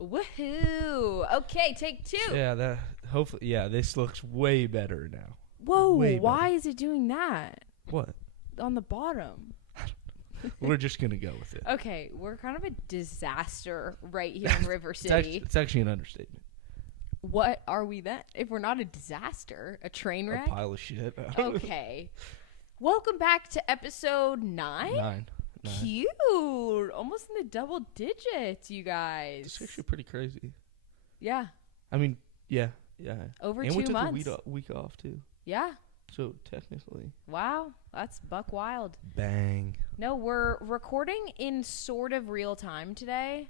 Woohoo! Okay, take 2. Yeah, hopefully. Yeah, this looks way better now. Whoa! Way Why better. is it doing that What? on the bottom? We're just gonna go with it. Okay, we're kind of a disaster right here in River City. It's actually an understatement. What are we then? If we're not a disaster, a train wreck? A pile of shit. Okay. Welcome back to episode 9. 9. Cute. Almost in the double digits, you guys. It's actually pretty crazy. Yeah. I mean, yeah. Over and 2 we took months. a week off too. Yeah. So technically. Wow. That's buck wild. Bang. No, we're recording in sort of real time today,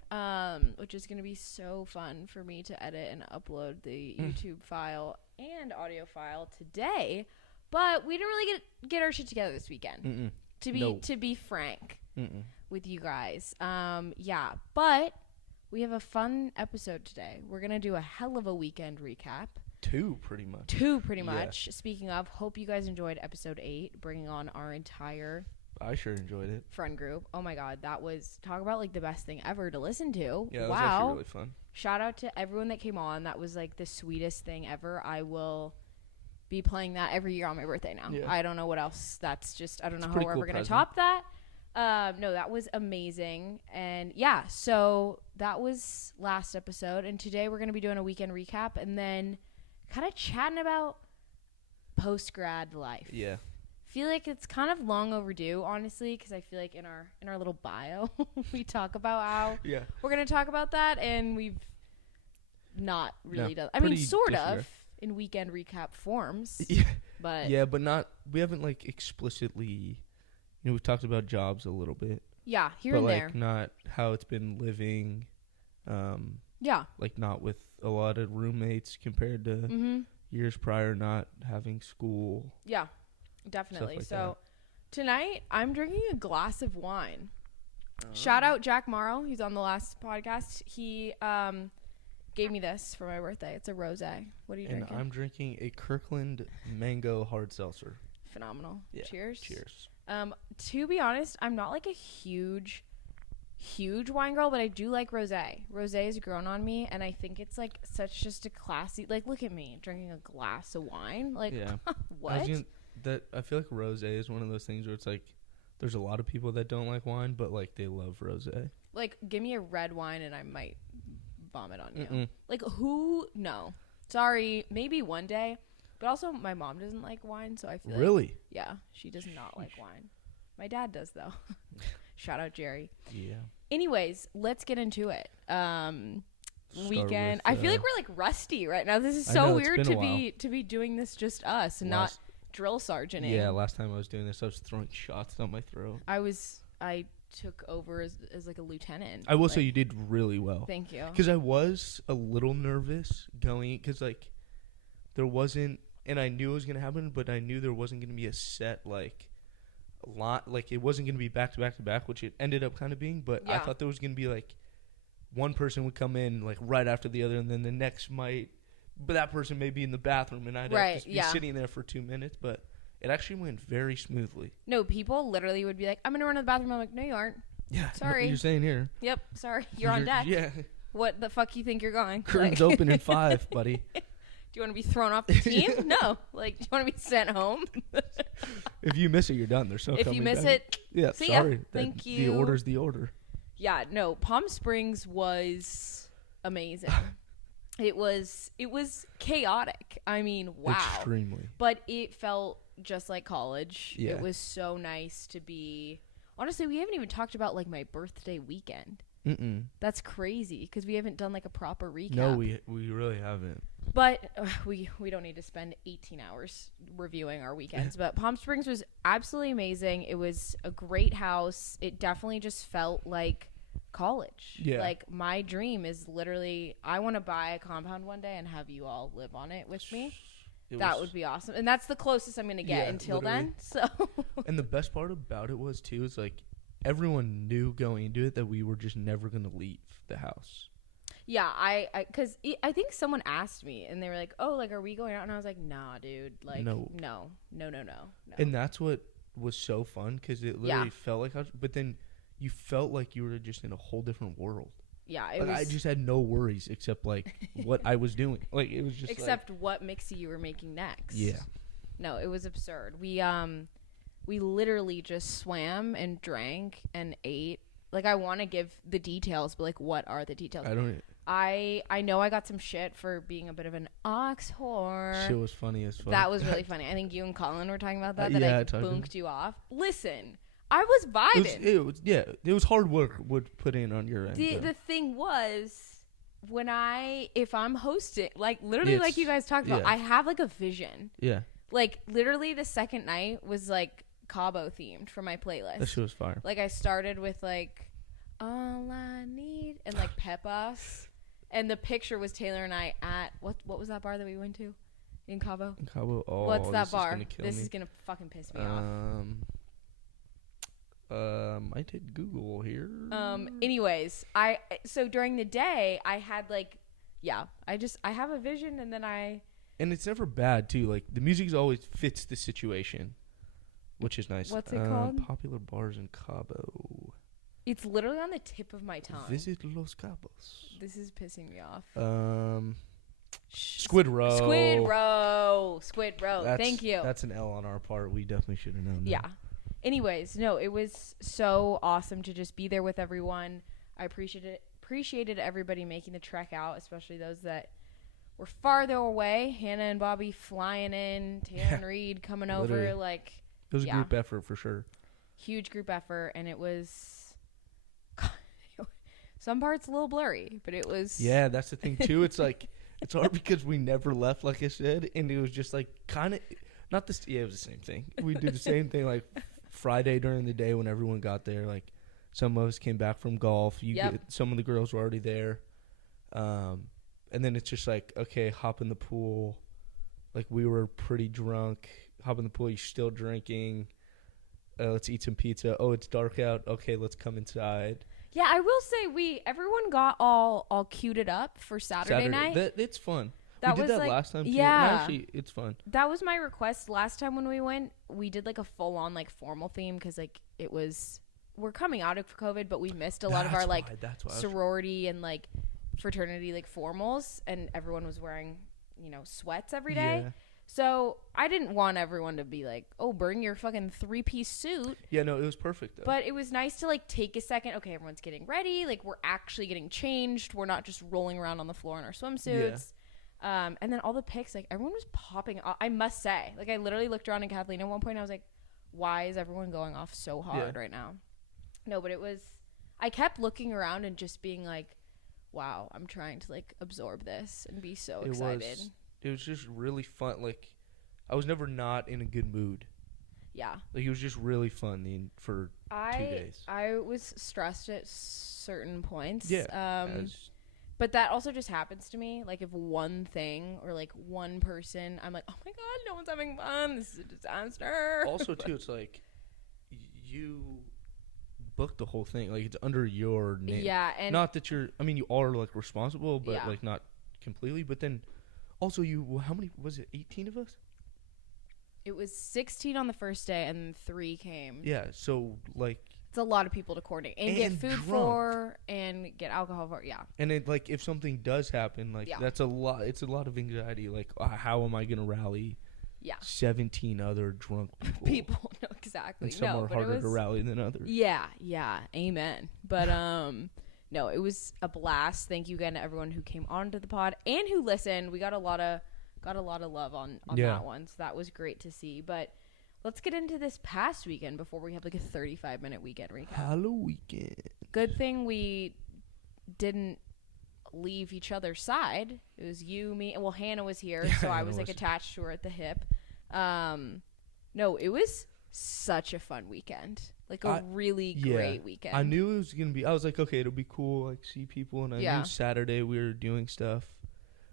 which is going to be so fun for me to edit and upload the YouTube file and audio file today. But we didn't really get our shit together this weekend. To be frank with you guys. Yeah, but we have a fun episode today. We're going to do a hell of a weekend recap. 2 pretty much. Speaking of, hope you guys enjoyed episode 8, bringing on our entire I sure enjoyed it. friend group. Oh my god, that was talk about like the best thing ever to listen to. Yeah, that wow. was actually really fun. Shout out to everyone that came on. That was like the sweetest thing ever. I will be playing that every year on my birthday now. Yeah. I don't know what else. That's just I don't know how pretty we're cool ever gonna present. top that. No, that was amazing. And yeah, so that was last episode, and today we're gonna be doing a weekend recap and then kind of chatting about post-grad life. Yeah. Feel like it's kind of long overdue, honestly, because I feel like in our little bio we talk about how we're gonna talk about that, and we've not really done. I mean, sort of in weekend recap forms. Yeah. But not. We haven't like explicitly. We've talked about jobs a little bit. Yeah, here but and like there. Not how it's been living. Yeah. Like not with a lot of roommates compared to years prior, not having school. Yeah, definitely. Like so tonight I'm drinking a glass of wine. Shout out Jack Morrow. He's on the last podcast. He gave me this for my birthday. It's a rosé. What are you drinking? And I'm drinking a Kirkland mango hard seltzer. Phenomenal. Yeah. Cheers. Cheers. To be honest, I'm not like a huge wine girl, but I do like rosé. Rosé has grown on me, and I think it's like such just a classy. Like, look at me drinking a glass of wine. Like, what? I feel like rosé is one of those things where it's like there's a lot of people that don't like wine, but like they love rosé. Like, give me a red wine, and I might vomit on you. Like, who? No, sorry. Maybe one day. But also, my mom doesn't like wine, so I feel really? Like, yeah, she does not like wine. My dad does, though. Shout out Jerry. Yeah. Anyways, let's get into it. Weekend. With, I feel like we're like rusty right now. This is so weird to be doing this just us and not drill sergeanting. Yeah, last time I was doing this, I was throwing shots down my throat. I took over as like a lieutenant. I will say you did really well. Thank you. Because I was a little nervous going, because like there wasn't, and I knew it was going to happen, but I knew there wasn't going to be a set like a lot, like it wasn't going to be back to back to back, which it ended up kind of being, but I thought there was going to be like one person would come in like right after the other, and then the next but that person may be in the bathroom, and I'd have to be sitting there for 2 minutes, but it actually went very smoothly. No, people literally would be like, I'm going to run to the bathroom. I'm like, no, you aren't. Yeah. Sorry. You're staying here. Yep. Sorry. You're on deck. Yeah. What the fuck you think you're going? Curtains open in 5, buddy. Do you want to be thrown off the team? No. Like, do you want to be sent home? If you miss it, you're done. There's no If you miss back. it, see ya. Thank you. The order's the order. Yeah, no, Palm Springs was amazing. It was chaotic. I mean, wow. Extremely. But it felt just like college. Yeah. It was so nice to be. Honestly, we haven't even talked about like my birthday weekend. That's crazy because we haven't done like a proper recap. No, we really haven't. But we don't need to spend 18 hours reviewing our weekends. But Palm Springs was absolutely amazing. It was a great house. It definitely just felt like college. Yeah. Like my dream is literally I want to buy a compound one day and have you all live on it with me. That would be awesome. And that's the closest I'm going to get until literally. Then. So. And the best part about it was too is like everyone knew going into it that we were just never going to leave the house. Yeah, because I think someone asked me, and they were like, oh, like, are we going out? And I was like, nah, dude. Like, no. And that's what was so fun, because it literally felt like, but then you felt like you were just in a whole different world. Yeah, it Like, was. I just had no worries except like what I was doing. Like it was just Except what mixie you were making next. Yeah. No, it was absurd. We literally just swam and drank and ate. Like, I want to give the details, but like, what are the details? I don't. I know I got some shit for being a bit of an ox whore. Shit was funny as fuck. That was really funny. I think you and Colin were talking about that. That yeah, I bunked you off. Listen, I was vibing. It was hard work would put in on your end. The thing was, if I'm hosting, like literally, like you guys talked about, I have like a vision. Yeah. Like literally, the second night was like Cabo themed for my playlist. That shit was fire. Like I started with like All I Need and like Pepas, and the picture was Taylor and I at what was that bar that we went to in Cabo? In Cabo. Oh, what's that bar? This is gonna fucking piss me off. I did Google here. Anyways, so during the day I had like, I have a vision, and then and it's never bad too. Like the music always fits the situation, which is nice. What's it called? Popular bars in Cabo. It's literally on the tip of my tongue. Visit Los Cabos. This is pissing me off. Squid Row. Squid Row. Thank you. That's an L on our part. We definitely should have known that. Yeah. Anyways, no, it was so awesome to just be there with everyone. I appreciated everybody making the trek out, especially those that were farther away. Hannah and Bobby flying in, Taylor and Reed coming over. Like, it was a group effort for sure. Huge group effort, and it was some parts a little blurry, but it was. Yeah, that's the thing too. It's like it's hard because we never left, like I said, and it was just like kind of not this. Yeah, it was the same thing. We did the same thing like Friday during the day when everyone got there. Like some of us came back from golf. Some of the girls were already there, and then it's just like, okay, hop in the pool. Like we were pretty drunk. Hop in the pool. You're still drinking. Let's eat some pizza. Oh, it's dark out. Okay, let's come inside. Yeah, I will say everyone got all queued it up for Saturday night. It's fun. We did that last time too. Yeah. And actually, it's fun. That was my request last time when we went. We did like a full on like formal theme because like we're coming out of COVID, but we missed a lot of our like sorority and like fraternity like formals, and everyone was wearing sweats every day. Yeah. So I didn't want everyone to be like, oh, bring your fucking 3-piece suit. Yeah, no, it was perfect though. But it was nice to like take a second. Okay, everyone's getting ready. Like we're actually getting changed. We're not just rolling around on the floor in our swimsuits. Yeah. And then all the pics, like everyone was popping off. I must say, like I literally looked around at Kathleen at one point. And I was like, why is everyone going off so hard right now? No, but I kept looking around and just being like, wow, I'm trying to like absorb this and be so excited. It was just really fun. Like, I was never not in a good mood. Yeah. Like, it was just really fun for 2 days. I was stressed at certain points. Yeah. But that also just happens to me. Like, if one thing or, like, one person, I'm like, oh, my God, no one's having fun. This is a disaster. Also, too, it's like you booked the whole thing. Like, it's under your name. Yeah. And not that you are, like, responsible, but, like, not completely. But then... Also, how many, was it 18 of us? It was 16 on the first day, and 3 came. Yeah, so, like... It's a lot of people to coordinate. And get food for, and get alcohol for, yeah. And, like, if something does happen, like, that's a lot, it's a lot of anxiety. Like, how am I going to rally 17 other drunk people? No, exactly. And some are harder to rally than others. Yeah, amen. But, no, it was a blast. Thank you again to everyone who came onto the pod and who listened. We got a lot of love on that one, so that was great to see. But let's get into this past weekend before we have like a 35-minute weekend recap. Halloween weekend. Good thing we didn't leave each other's side. It was you, me, and Hannah was here, so I was like attached to her at the hip. No, it was such a fun weekend. Like a really great weekend. I knew it was going to be, I was like, okay, it'll be cool, like see people. And I knew Saturday we were doing stuff.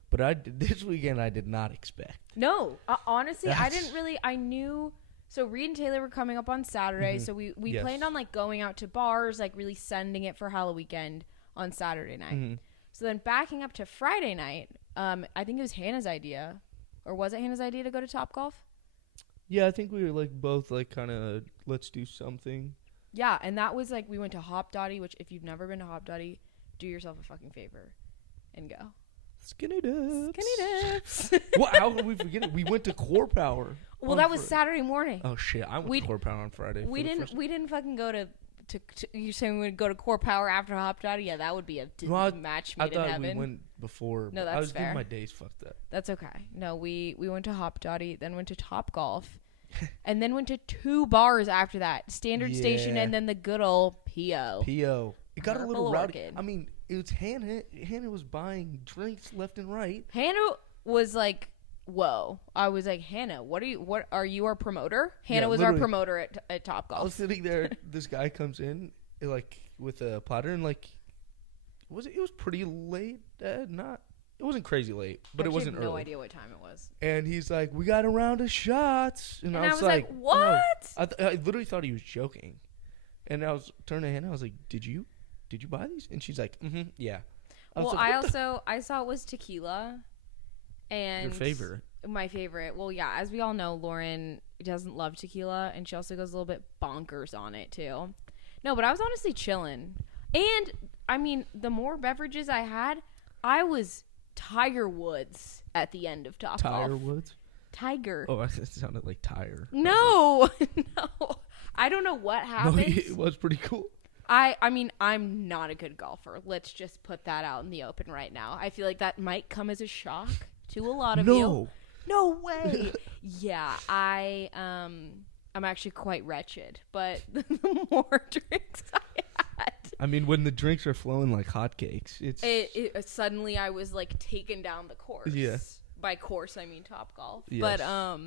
But this weekend I did not expect. No, honestly, I didn't really, I knew, so Reed and Taylor were coming up on Saturday. So we planned on like going out to bars, like really sending it for Halloween weekend on Saturday night. So then backing up to Friday night, I think it was Hannah's idea, or was it Hannah's idea to go to Topgolf? Yeah, I think we were like both like kind of let's do something. Yeah, and that was like we went to Hop Dottie, which if you've never been to Hop Dottie, do yourself a fucking favor and go. Skinny dips. Skinny dips. What? How could we forget it? We went to Core Power. Well, that was Saturday morning. Oh shit! I went to Core Power on Friday. We didn't fucking go to you saying we would go to Core Power after Hop Dotty? Yeah, that would be a match made in heaven. I thought we went before. No, that's I was fair. getting my days fucked up. That's okay. No, we went to Hop Dotty, then went to Top Golf, and then went to 2 bars after that. Standard Station and then the good old P.O. P.O. It got a little rowdy. Orchid. I mean, it was Hannah. Hannah was buying drinks left and right. Hannah was like, whoa. I was like, Hannah, what are you our promoter? Hannah was our promoter at Top Golf. I was sitting there. This guy comes in like with a platter and like it was pretty late. It wasn't crazy late, but it wasn't early. No idea what time it was. And he's like, "We got a round of shots," and I was like, "What?" Oh. I literally thought he was joking, and I was turning to Hannah. I was like, "Did you buy these?" And she's like, "Mm-hmm, yeah." Well, I saw it was tequila, and your favorite. My favorite. Well, yeah, as we all know, Lauren doesn't love tequila, and she also goes a little bit bonkers on it too. No, but I was honestly chilling, and I mean, the more beverages I had, I was Tiger Woods at the end of Top Golf. Tiger Woods? Tiger. Oh, it sounded like tire. No, no. I don't know what happened. No, it was pretty cool. I mean, I'm not a good golfer. Let's just put that out in the open right now. I feel like that might come as a shock to a lot of you. No way. Yeah, I'm actually quite wretched, but the more drinks I had. I mean, when the drinks are flowing like hotcakes, it suddenly I was like taken down the course. Yeah. By course, I mean Top Golf. Yes. But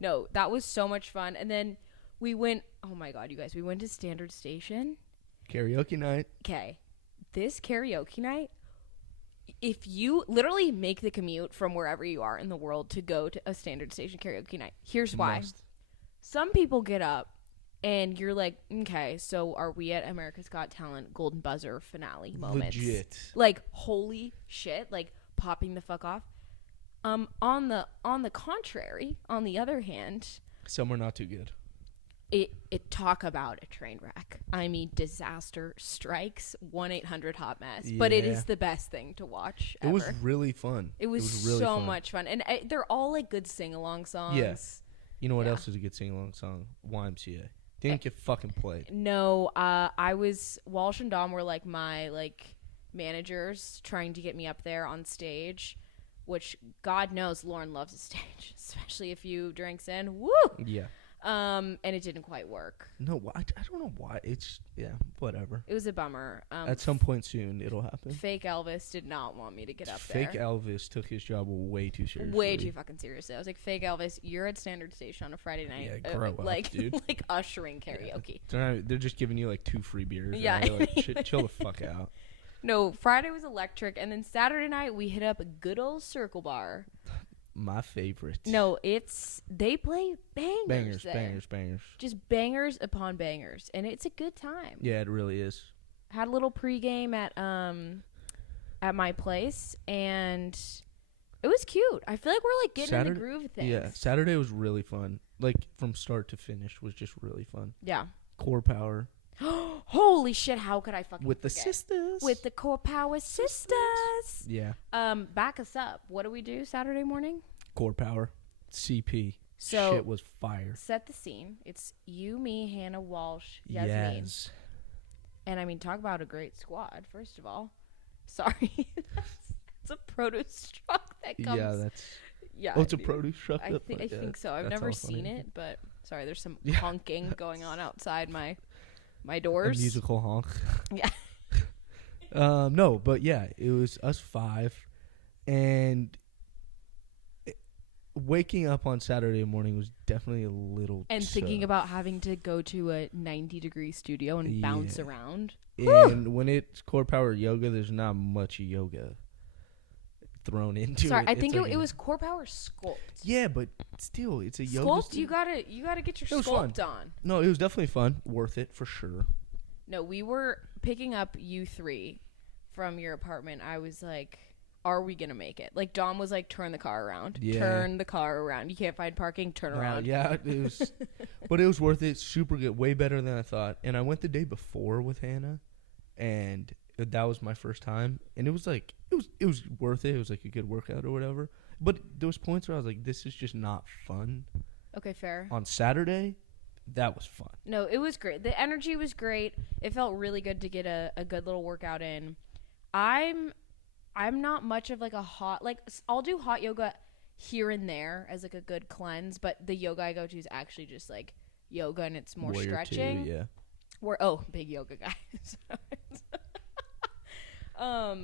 no, that was so much fun. And then we went. Oh my god, you guys! We went to Standard Station. Karaoke night. Okay, this karaoke night. If you literally make the commute from wherever you are in the world to go to a Standard Station karaoke night, here's why. Some people get up and you're like, okay, so are we at America's Got Talent Golden Buzzer finale moments? Legit. Like, holy shit, like popping the fuck off. On the contrary, on the other hand, some are not too good. It talk about a train wreck. I mean, disaster strikes, 1-800-HOT-MESS. Yeah. But it is the best thing to watch ever. It was really fun. It was really so much fun. And they're all like good sing-along songs. Yes. Yeah. You know what else is a good sing-along song? YMCA. Didn't get fucking played. No, Walsh and Dom were like my managers trying to get me up there on stage, which God knows Lauren loves a stage, especially if you drinks in. Woo! Yeah. And it didn't quite work. No, I don't know why. It's, whatever. It was a bummer. At some point soon, it'll happen. Fake Elvis did not want me to get up there. Fake Elvis took his job way too seriously. Way too fucking seriously. I was like, Fake Elvis, you're at Standard Station on a Friday night. Yeah, grow up, dude. Like ushering karaoke. Yeah. They're just giving you like 2 free beers. Yeah. Right? Like, chill the fuck out. No, Friday was electric, and then Saturday night we hit up a good old Circle Bar. My favorite. No, they play bangers. Bangers. Just bangers upon bangers, and it's a good time. Yeah, it really is. Had a little pregame at my place, and it was cute. I feel like we're like getting in the groove of things. Yeah, Saturday was really fun. Like from start to finish was just really fun. Yeah. Core Power. Holy shit! How could I fucking with the forget? Sisters? With the Core Power Sisters. Yeah. Back us up. What do we do Saturday morning? Core Power, CP. So shit was fire. Set the scene. It's you, me, Hannah, Walsh, Yasmin. Yes. And I mean, talk about a great squad. First of all, sorry, it's a produce truck that comes. Yeah, that's. Yeah. Oh, it's a produce truck. I think so. I've never seen it, but sorry, there's some honking going on outside my doors. A musical honk. Yeah. No, but yeah, it was us 5, and waking up on Saturday morning was definitely a little. And thinking about having to go to a 90-degree studio and bounce around. And when it's Core Power Yoga, there's not much yoga thrown into it. Sorry, I think it was Core Power Sculpt. Yeah, but still, it's a yoga. Sculpt, you gotta get your sculpt on. No, it was definitely fun. Worth it for sure. No, we were picking up you 3 from your apartment. I was like, are we gonna make it? Like Dom was like, turn the car around. Yeah. Turn the car around. You can't find parking, turn around. Yeah, it was but it was worth it. Super good. Way better than I thought. And I went the day before with Hannah, and that was my first time, and it was like it was worth it. It was like a good workout or whatever. But there was points where I was like, this is just not fun. Okay, fair. On Saturday, that was fun. No, it was great. The energy was great. It felt really good to get a good little workout in. I'm not much of like a hot, like I'll do hot yoga here and there as like a good cleanse, but the yoga I go to is actually just like yoga and it's more Warrior stretching. Two, yeah. Big yoga guy.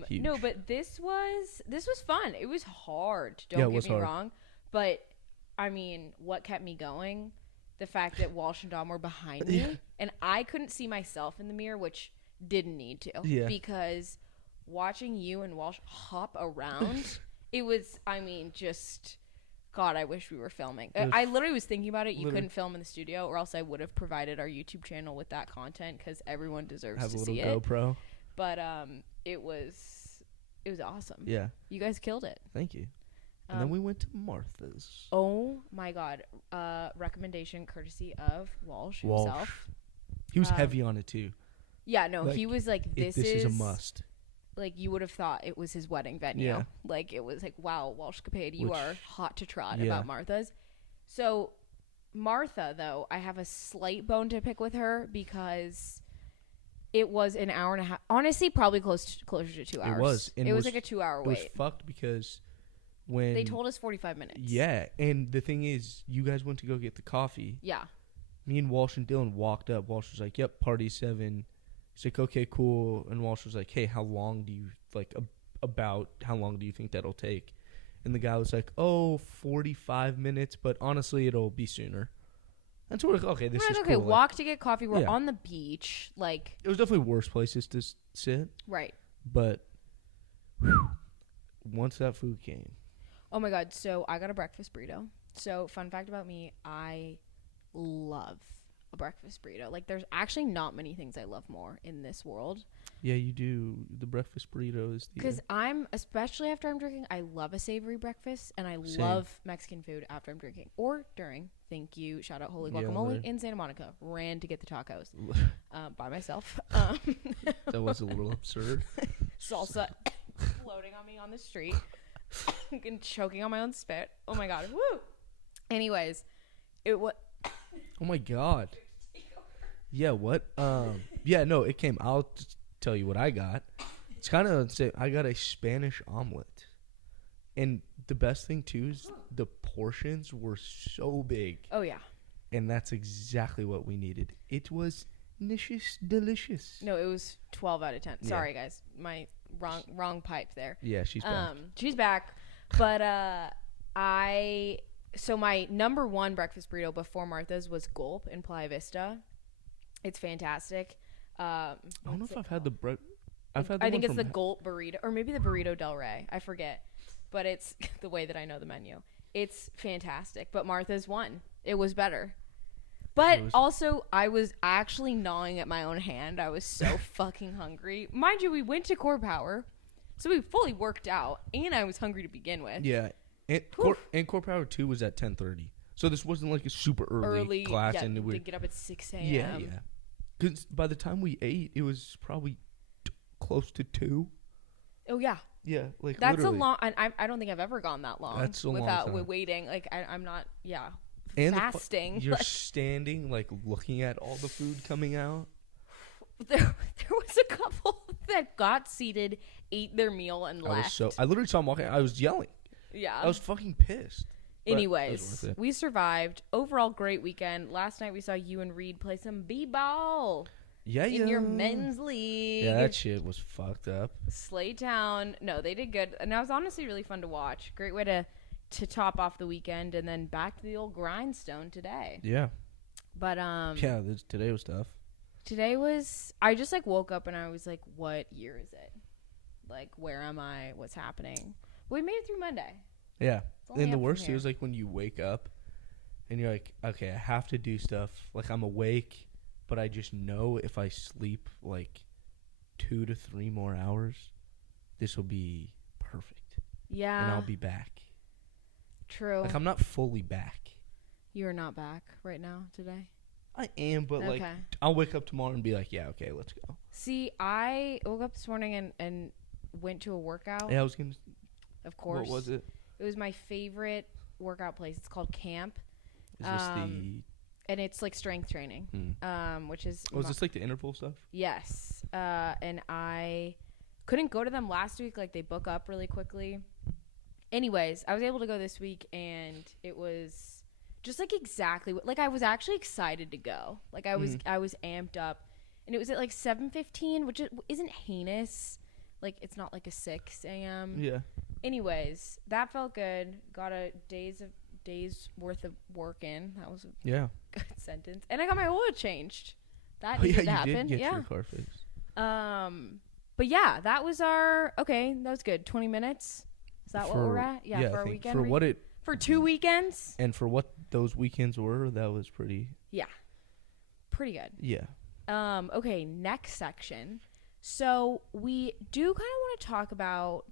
Huge. No, but this was fun. It was hard. Yeah, Don't it was get me hard. wrong, but I mean, what kept me going? The fact that Walsh and Dom were behind me, Yeah. and I couldn't see myself in the mirror, which didn't need to, Yeah. because watching you and Walsh hop around, it was, I mean, just, God, I wish we were filming. I literally was thinking about it. You couldn't film in the studio, or else I would have provided our YouTube channel with that content, because everyone deserves Have to a little see it. GoPro. But it was awesome. Yeah. You guys killed it. Thank you. And then we went to Martha's. Oh my God! Recommendation courtesy of Walsh himself. He was heavy on it too. Yeah, no, Like, he was like, "This is a must." Like, you would have thought it was his wedding venue. Yeah. Like, it was like, "Wow, Walsh Capade, you Which- are hot to trot yeah. about Martha's." So, Martha, though, I have a slight bone to pick with her because it was an hour and a half. Honestly, probably closer to 2 hours. It was. And It was like a 2-hour It was wait. fucked because when They told us 45 minutes. Yeah, and the thing is, you guys went to go get the coffee. Yeah. Me and Walsh and Dylan walked up. Walsh was like, "Yep, party 7." He's like, "Okay, cool." And Walsh was like, "Hey, how long do you about how long do you think that'll take?" And the guy was like, "Oh, 45 minutes, but honestly, it'll be sooner." And so we're like, "Okay, this is okay. cool." Walk to get coffee. We're yeah. on the beach. Like, it was definitely worse places to sit, right. but once that food came, Oh my God. So I got a breakfast burrito. So fun fact about me, I love a breakfast burrito. Like, there's actually not many things I love more in this world. yeah, you do the breakfast burrito is the Because especially after I'm drinking, I love a savory breakfast, and I Same. love Mexican food after I'm drinking or during. Thank you. Shout out Holy Yeah, Guacamole literally. in Santa Monica. Ran to get the tacos by myself. that was a little absurd. Salsa floating on me on the street. And choking on my own spit. Oh my God. Woo. Anyways, it was. Oh my God. Yeah, what? Yeah, no, it came. I'll just tell you what I got. It's kind of I got a Spanish omelet, and the best thing too is the portions were so big, Oh yeah. and that's exactly what we needed. It was delicious. No, it was 12 out of 10. Yeah. Sorry guys, my wrong pipe there. Yeah, she's back. She's back, but so my number one breakfast burrito before Martha's was Gulp in Playa Vista. It's fantastic. I don't know if I've had the bread. I've had. I think it's the Gulp burrito, or maybe the Burrito Del Rey. I forget, but it's the way that I know the menu. It's fantastic, but Martha's won. It was better. But also, I was actually gnawing at my own hand. I was so fucking hungry. Mind you, we went to Core Power, so we fully worked out, and I was hungry to begin with. Yeah, and Core Power 2 was at 10:30, so this wasn't like a super early class, yeah, and we get up at 6 a.m. Yeah. Because by the time we ate, it was probably close to 2. Oh yeah, Yeah, like that's literally. a long. I don't think I've ever gone that long That's a long without time. waiting. Like I'm not. Yeah, And fasting. You're standing, like looking at all the food coming out. There was a couple that got seated, ate their meal, and left. I literally saw him walking. I was yelling. Yeah. I was fucking pissed. But it was Anyways, worth it. we survived. Overall, great weekend. Last night we saw you and Reed play some b-ball Yeah, in your men's league. Yeah, that shit was fucked up. Slaytown. No, they did good, and that was honestly really fun to watch. Great way to top off the weekend, and then back to the old grindstone today. Yeah. But Yeah, today was tough. today was. I just like woke up and I was like, "What year is it? Like, where am I? What's happening?" We made it through Monday. Yeah. only And the up from worst here. is like when you wake up and you're like, okay, I have to do stuff. Like I'm awake, but I just know if I sleep like 2 to 3 more hours, this will be perfect. Yeah. And I'll be back. True. Like I'm not fully back. You're not back right now today. I am, but like Okay. I'll wake up tomorrow and be like, yeah, okay, let's go. See, I woke up this morning and went to a workout. Yeah, I was gonna. Of course. What was it? It was my favorite workout place. It's called Camp. Is this the? And it's like strength training. Which is. Was this like the interval stuff? Yes. And I couldn't go to them last week. Like they book up really quickly. Anyways, I was able to go this week, and it was just like exactly like I was actually excited to go. Like I was amped up, and it was at like 7:15, which isn't heinous. Like it's not like a 6 a.m. Yeah. Anyways, that felt good. Got a days worth of work in. That was a good sentence. And I got my oil changed. That needed to happen. Did get your car fixed. But yeah, that was that was good. 20 minutes. Is that what we're at? Yeah, for our weekend. For 2 weekends. And for what those weekends were, that was pretty. Yeah. Pretty good. Yeah. Okay, next section. So we do kind of want to talk about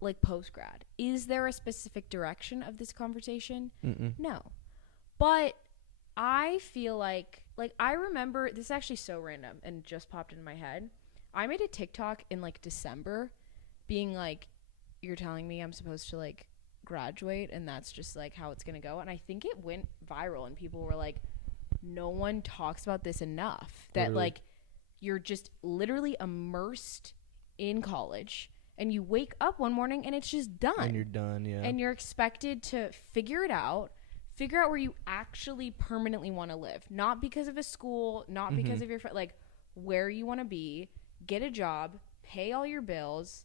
like post-grad. Is there a specific direction of this conversation? No. But I feel like I remember, this is actually so random and just popped into my head. I made a TikTok in like December being like, you're telling me I'm supposed to like graduate and that's just like how it's going to go. And I think it went viral and people were like, no one talks about this enough. That like you're just literally immersed in college and you wake up one morning and it's just done. And you're done, yeah. And you're expected to figure out where you actually permanently want to live. Not because of a school, not because of your like where you want to be, get a job, pay all your bills,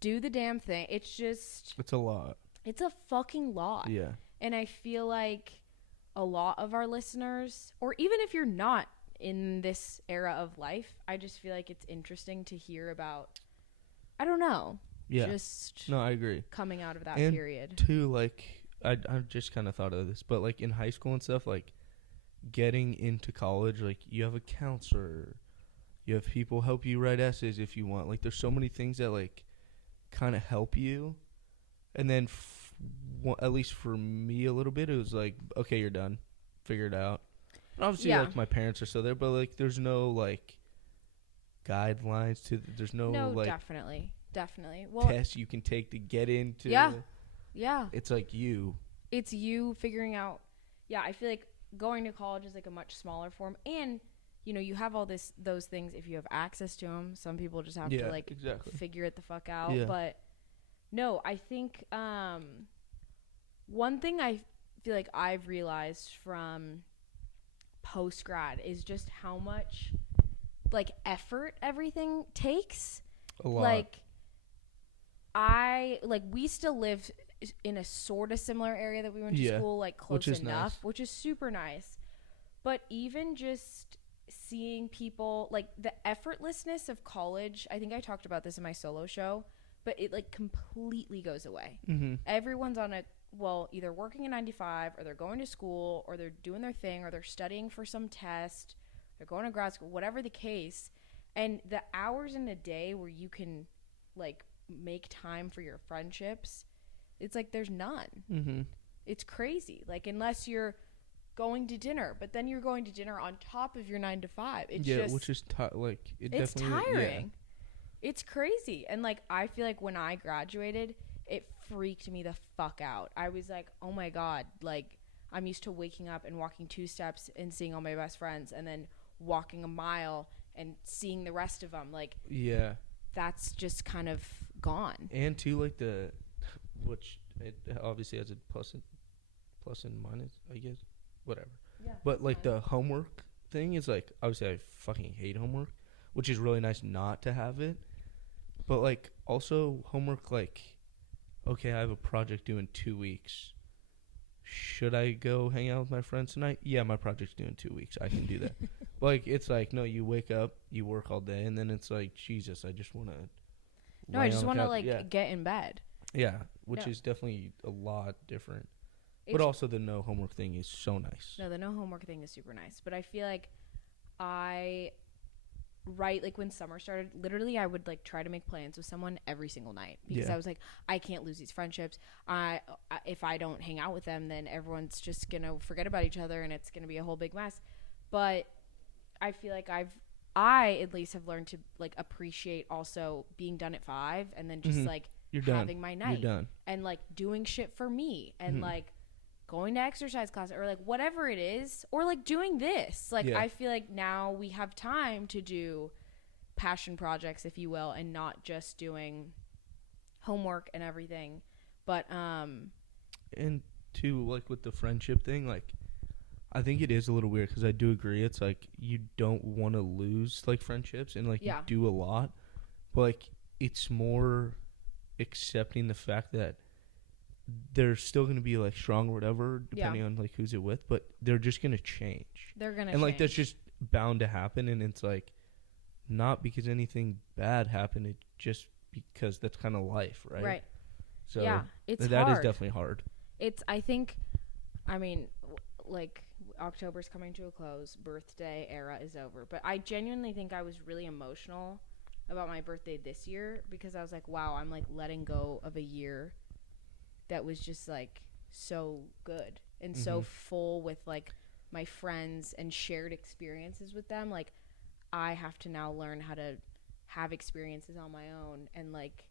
do the damn thing. It's a lot. It's a fucking lot. Yeah. And I feel like a lot of our listeners, or even if you're not in this era of life, I just feel like it's interesting to hear about, I don't know. Yeah. No, I agree. Coming out of that and period. Too, like, I just kind of thought of this, but like in high school and stuff, like getting into college, like you have a counselor, you have people help you write essays if you want. Like there's so many things that like kind of help you. And then at least for me a little bit, it was like, okay, you're done. Figure it out. And obviously, like, my parents are still there, but, like, there's no, like, guidelines to there's no, like... definitely. Well, tests you can take to get into... Yeah. It's, like, you. It's you figuring out... Yeah, I feel like going to college is, like, a much smaller form. And, you know, you have all those things if you have access to them. Some people just have to, like, figure it the fuck out. Yeah. But... No, I think one thing I feel like I've realized from post-grad is just how much, like, effort everything takes. A lot. We still live in a sort of similar area that we went to school, like, close enough, which is super nice. But even just seeing people, like, the effortlessness of college, I think I talked about this in my solo show, but it like completely goes away. Everyone's on either working a 9-to-5 or they're going to school or they're doing their thing or they're studying for some test, they're going to grad school, whatever the case. And the hours in a day where you can like make time for your friendships, it's like there's none. It's crazy. Like unless you're going to dinner, but then you're going to dinner on top of your 9-to-5. It's which is it's tiring. Yeah. It's crazy. And, like, I feel like when I graduated, it freaked me the fuck out. I was like, oh, my God. Like, I'm used to waking up and walking 2 steps and seeing all my best friends and then walking a mile and seeing the rest of them. Like, yeah, that's just kind of gone. And, too, like, which it obviously has a plus and minus, I guess. Whatever. Yeah, but, like, the homework thing is, like, obviously I fucking hate homework, which is really nice not to have it. But, like, also homework, like, okay, I have a project due in 2 weeks. Should I go hang out with my friends tonight? Yeah, my project's due in 2 weeks. I can do that. But, like, it's like, no, you wake up, you work all day, and then it's like, Jesus, I just want to... No, I just want to, like, get in bed. Yeah, which is definitely a lot different. But also the no homework thing is so nice. No, the no homework thing is super nice. But I feel like like when summer started, literally I would like try to make plans with someone every single night because I was like, I can't lose these friendships. If I don't hang out with them, then everyone's just gonna forget about each other and it's gonna be a whole big mess. But I feel like I've I at least have learned to like appreciate also being done at 5 and then just like You're having done. my night You're done. and like doing shit for me and like going to exercise class or like whatever it is or like doing this. Like I feel like now we have time to do passion projects, if you will, and not just doing homework and everything. But and too, like with the friendship thing, like I think it is a little weird because I do agree. It's like you don't want to lose like friendships and like you do a lot, but like it's more accepting the fact that they're still going to be like strong or whatever, depending on like who's it with, but they're just going to change. They're going to and like that's just bound to happen, and it's like not because anything bad happened, it just because that's kind of life, right? Right. So yeah, it's that hard. is definitely hard. It's I mean, like October's coming to a close, birthday era is over, but I genuinely think I was really emotional about my birthday this year because I was like, wow, I'm like letting go of a year that was just like so good and so full with like my friends and shared experiences with them. Like I have to now learn how to have experiences on my own and like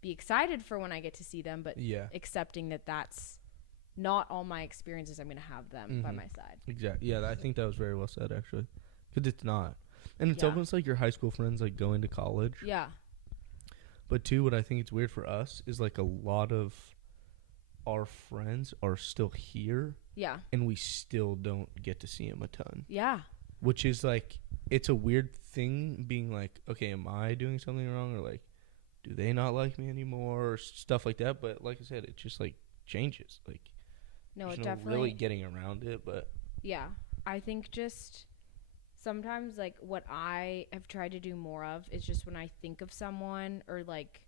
be excited for when I get to see them, but accepting that that's not all my experiences. I'm going to have them by my side. Exactly. Yeah, I think that was very well said, actually. Because it's not. And it's almost like your high school friends, like, going to college. Yeah. But, too, what I think it's weird for us is, like, a lot of our friends are still here. Yeah. And we still don't get to see them a ton. Yeah. Which is, like, it's a weird thing being like, okay, am I doing something wrong? Or, like, do they not like me anymore? Or stuff like that. But, like I said, it just, like, changes. Like, no, it no definitely really getting around it, but yeah, I think just sometimes like what I have tried to do more of is just when I think of someone or like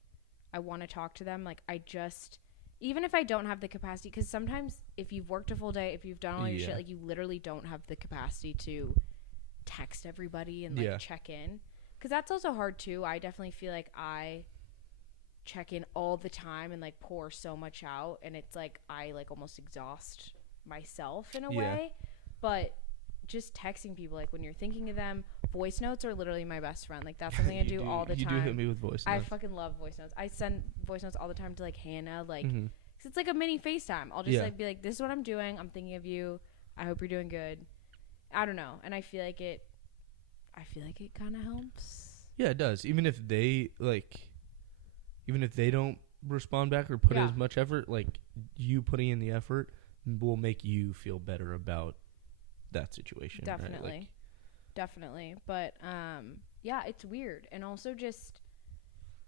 I want to talk to them, like I just even if I don't have the capacity, because sometimes if you've worked a full day, if you've done all your shit, like you literally don't have the capacity to text everybody and like check in, because that's also hard too. I definitely feel like I check in all the time and like pour so much out, and it's like I like almost exhaust myself in a way. But just texting people, like when you're thinking of them, voice notes are literally my best friend. Like that's something I do all the time. You do hit me with voice notes. I fucking love voice notes. I send voice notes all the time to like Hannah, like cause it's like a mini FaceTime. I'll just like be like, this is what I'm doing, I'm thinking of you, I hope you're doing good. I don't know, and I feel like it kind of helps. Yeah, it does. Even if they don't respond back or put as much effort, like you putting in the effort will make you feel better about that situation. Definitely. Right? Like, definitely. But yeah, it's weird. And also just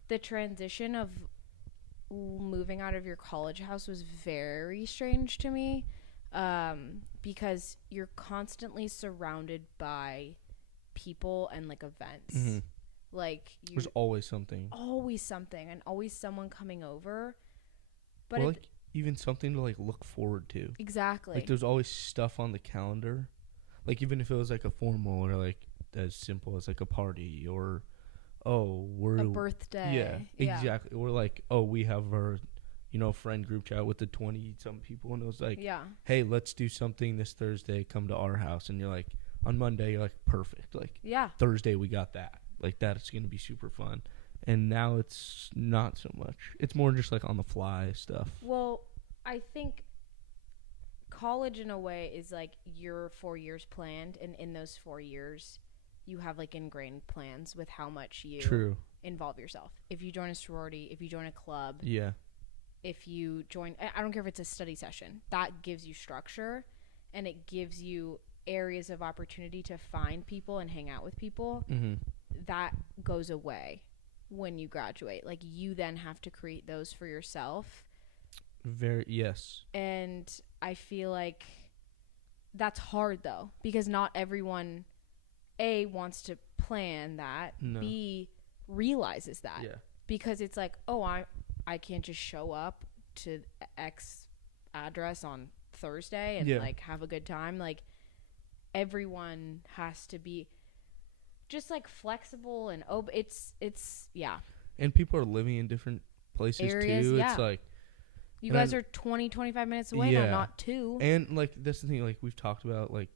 the transition of moving out of your college house was very strange to me, because you're constantly surrounded by people and like events. Like there's always something, and always someone coming over. But like even something to like look forward to. Exactly. Like there's always stuff on the calendar. Like even if it was like a formal or like as simple as like a party or we're a birthday. Yeah, exactly. Or like we have our friend group chat with the 20-some people, and it was like, hey, let's do something this Thursday. Come to our house, and you're like on Monday, you're like perfect. Like Thursday we got that. Like, that's going to be super fun. And now it's not so much. It's more just, like, on the fly stuff. Well, I think college, in a way, is, like, your 4 years planned. And in those 4 years, you have, like, ingrained plans with how much you involve yourself. If you join a sorority, if you join a club. If you join, I don't care if it's a study session. That gives you structure. And it gives you areas of opportunity to find people and hang out with people. That goes away when you graduate. Like you then have to create those for yourself. And I feel like that's hard though, because not everyone A wants to plan that, B realizes that. Because it's like, I can't just show up to X address on Thursday and like have a good time. Like everyone has to be just like flexible and it's and people are living in different places areas, too. It's like you guys are 20-25 minutes away now, not 2. And like that's the thing, like we've talked about, like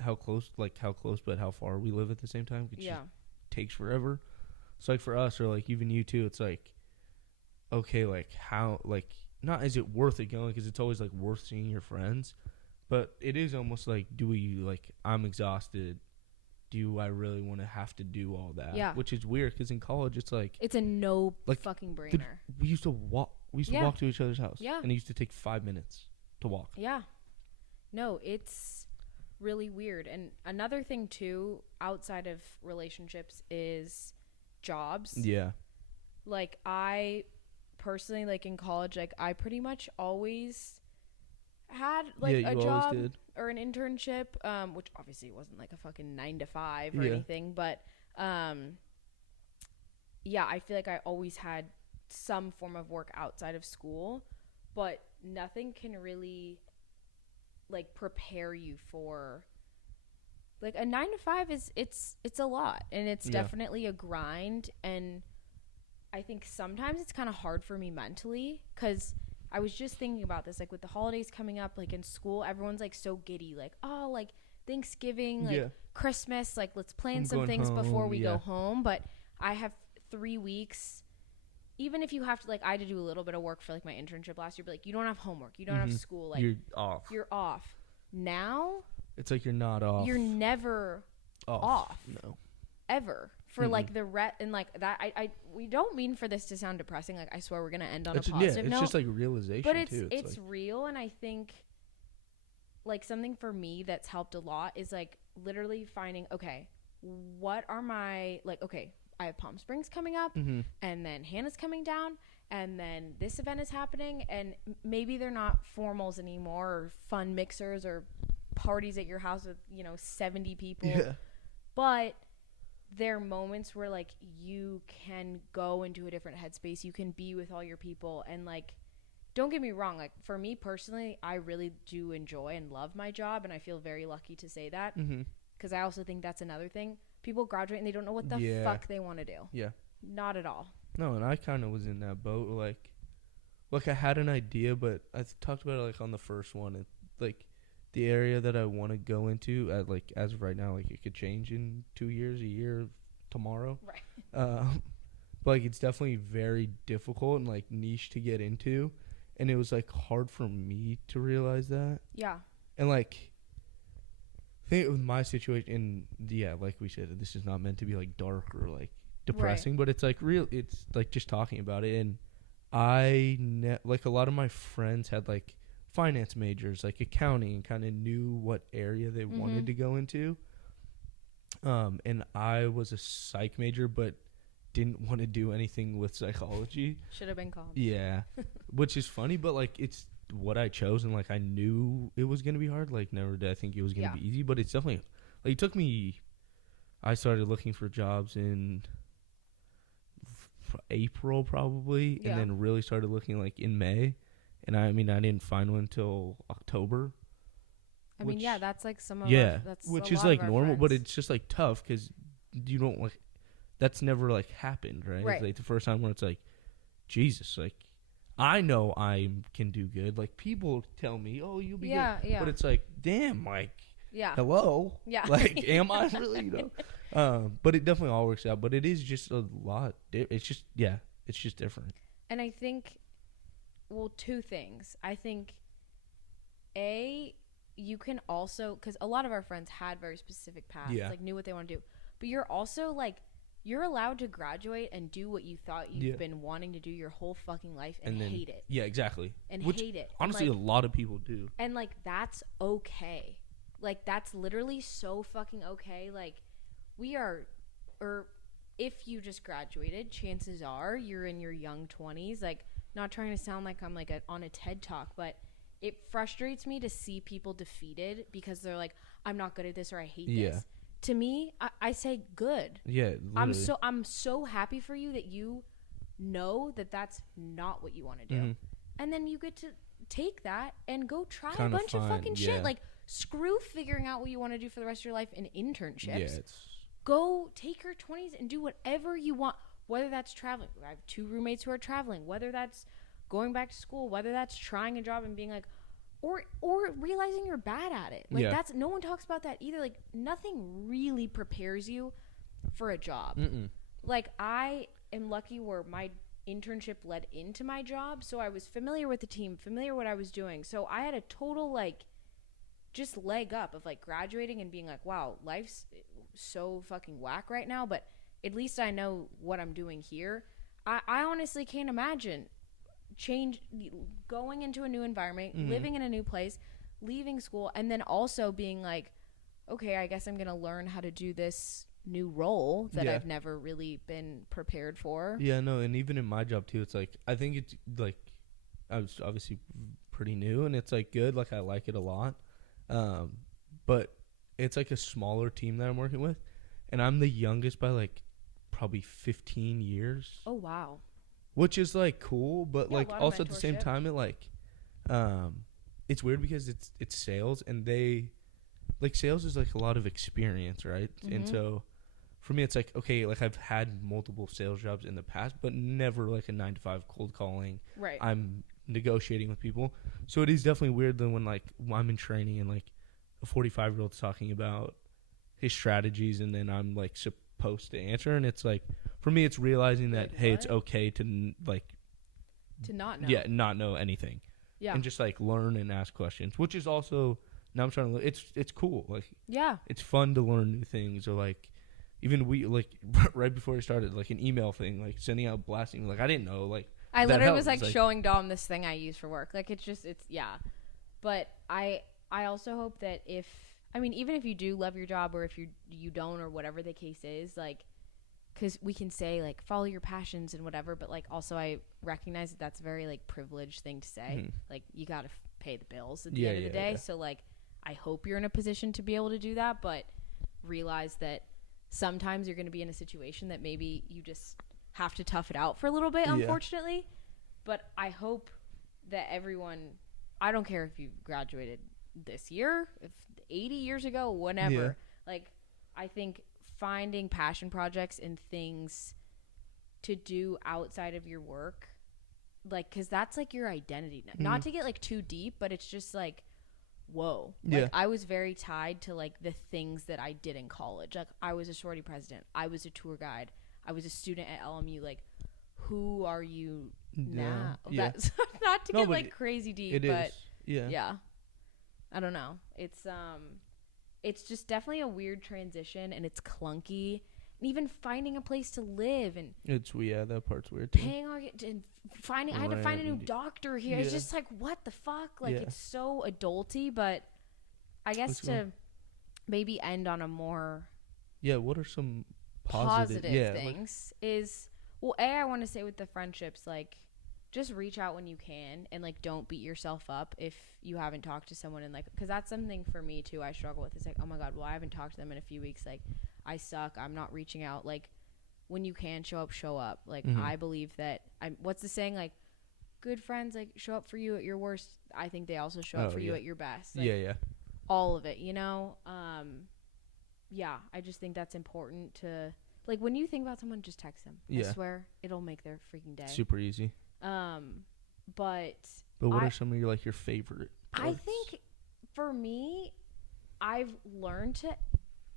how close, but how far we live at the same time. It Yeah. just takes forever. So like for us, or like even you too, it's like, okay, like how, like not is it worth it going, because it's always like worth seeing your friends, but it is almost like, do we, like, I'm exhausted, do I really want to have to do all that? Yeah. Which is weird, because in college it's like It's a no Like, fucking brainer. we used to walk Yeah. walk to each other's house, Yeah. and it used to take 5 minutes to walk. Yeah. No, it's really weird. And another thing too, outside of relationships, is jobs. Yeah. Like I personally, like in college, like I pretty much always had like Yeah, a you always job did. or an internship, which obviously wasn't like a fucking 9 to 5 or Yeah. anything, but yeah, I feel like I always had some form of work outside of school, but nothing can really like prepare you for like a 9 to 5 is it's a lot, and it's Yeah. definitely a grind. And I think sometimes it's kind of hard for me mentally, because I was just thinking about this, like with the holidays coming up, like in school, everyone's like so giddy, like, oh, like Thanksgiving, like Yeah. Christmas, like let's plan I'm some going things before home, we yeah. go home. But I have 3 weeks, even if you have to, like I had to do a little bit of work for like my internship last year, but like you don't have homework, you don't have school, like You're off. you're off. Now It's like you're not off. you're never off. No. Ever for Mm-mm. like the and like that. I we don't mean for this to sound depressing, like I swear we're gonna end on It's, a positive it's note, just like realization but it's too. it's like, real. And I think like something for me that's helped a lot is like literally finding, okay, what are my, like, okay, I have Palm Springs coming up, mm-hmm. and then Hannah's coming down, and then this event is happening, and maybe they're not formals anymore or fun mixers or parties at your house with 70 people, Yeah. but they're moments where like you can go into a different headspace, you can be with all your people. And like, don't get me wrong, like for me personally, I really do enjoy and love my job, and I feel very lucky to say that, because I also think that's another thing. People graduate and they don't know what the fuck they want to do. Yeah. Not at all. No, and I kind of was in that boat. Like I had an idea, but I talked about it like on the first one. It, like the area that I want to go into, at like as of right now, like it could change in 2 years, a year, tomorrow. Right. But like it's definitely very difficult and like niche to get into, and it was like hard for me to realize that. Yeah. And like, I think with my situation, and yeah, like we said, this is not meant to be like dark or like depressing, but it's like real. It's like just talking about it, and like a lot of my friends had like finance majors, like accounting, and kind of knew what area they wanted to go into. And I was a psych major, but didn't want to do anything with psychology. Should have been called. Yeah, which is funny, but like it's what I chose, and like I knew it was gonna be hard. Like never did I think it was gonna be easy, but it's definitely like it took me. I started looking for jobs in April probably, and then really started looking like in May, and I mean I didn't find one until October. I mean, yeah, that's like some of that's which a is lot like of our normal, but friends. it's just like tough because you don't like that's never like happened, right? Right. It's like the first time where it's like, Jesus, like I know I can do good. Like people tell me, oh, you'll be good, but it's like, damn, like, hello, like, am I really? But it definitely all works out. But it is just a lot. It's just it's just different. And I think, well, two things. I think, you can also, because a lot of our friends had very specific paths, like knew what they want to do. But you're also like, you're allowed to graduate and do what you thought you've been wanting to do your whole fucking life and then hate it. Yeah, exactly. And Which, hate it. Honestly, like, a lot of people do. And like, that's okay. Like, that's literally so fucking okay. Like, we are, or if you just graduated, chances are you're in your young 20s. Like, not trying to sound like I'm like on a TED Talk, but it frustrates me to see people defeated because they're like, I'm not good at this or I hate this. To me, I say good. Yeah, literally. I'm so happy for you that you know that that's not what you want to do, and then you get to take that and go try a bunch of fucking shit. Like, screw figuring out what you want to do for the rest of your life in internships. Go take your 20s and do whatever you want. Whether that's traveling, I have 2 roommates who are traveling. Whether that's going back to school, whether that's trying a job and being like, or realizing you're bad at it. Like Yeah. that's no one talks about that either. Like nothing really prepares you for a job. Mm-mm. Like I am lucky where my internship led into my job, so I was familiar with the team, familiar what I was doing. So I had a total like just leg up of like graduating and being like, wow, life's so fucking whack right now, but at least I know what I'm doing here. I honestly can't imagine going into a new environment, living in a new place, leaving school, and then also being like, okay, I guess I'm gonna learn how to do this new role that I've never really been prepared for. Yeah, no, and even in my job too, it's like I think it's like I was obviously pretty new, and it's like good, like I like it a lot, but it's like a smaller team that I'm working with, and I'm the youngest by like probably 15 years. Oh wow. Which is like cool, but Yeah, like also at the same time it like it's weird because it's sales, and they like sales is like a lot of experience, right? And so for me it's like, okay, like I've had multiple sales jobs in the past, but never like a 9 to 5 cold calling. Right. I'm negotiating with people. So it is definitely weird then when like I'm in training and like a 45-year-old's talking about his strategies, and then I'm like supposed to answer, and it's like for me it's realizing that hey, it's okay to to not know. Yeah, not know anything. Yeah. And just like learn and ask questions, which is also now I'm trying to it's cool. Like Yeah. it's fun to learn new things, or like even we like right before we started like an email thing, like sending out blasting, like I didn't know like I that literally was helps. like showing Dom this thing I use for work. Like it's yeah. But I also hope that even if you do love your job, or if you don't, or whatever the case is, like, because we can say like follow your passions and whatever, but like also I recognize that that's a very like privileged thing to say. Like you got to pay the bills at the end of the day. Yeah. So like I hope you're in a position to be able to do that, but realize that sometimes you're going to be in a situation that maybe you just have to tough it out for a little bit, unfortunately. But I hope that everyone, I don't care if you graduated this year, if 80 years ago, whenever, like I think finding passion projects and things to do outside of your work, like, because that's like your identity. Not to get like too deep, but it's just like, whoa. Like I was very tied to like the things that I did in college. Like I was a sorority president, I was a tour guide, I was a student at LMU. Like who are you now? That's not to get like crazy deep, but yeah, I don't know. It's just definitely a weird transition, and it's clunky. And even finding a place to live, and that part's weird too. Paying and finding, I had to find a new doctor here. It's just like, what the fuck? Like it's so adulty, but I guess to maybe end on a more what are some positive things is, well, I want to say with the friendships, like just reach out when you can, and like don't beat yourself up if you haven't talked to someone, and like, because that's something for me too I struggle with. It's like, oh my god, well I haven't talked to them in a few weeks, like I suck, I'm not reaching out. Like when you can show up. Like I believe that what's the saying, like good friends like show up for you at your worst. I think they also show up for you at your best. Like, all of it, you know. I just think that's important to, like, when you think about someone, just text them. I swear it'll make their freaking day. Super easy. But what are some of your your favorite parts? I think for me, I've learned to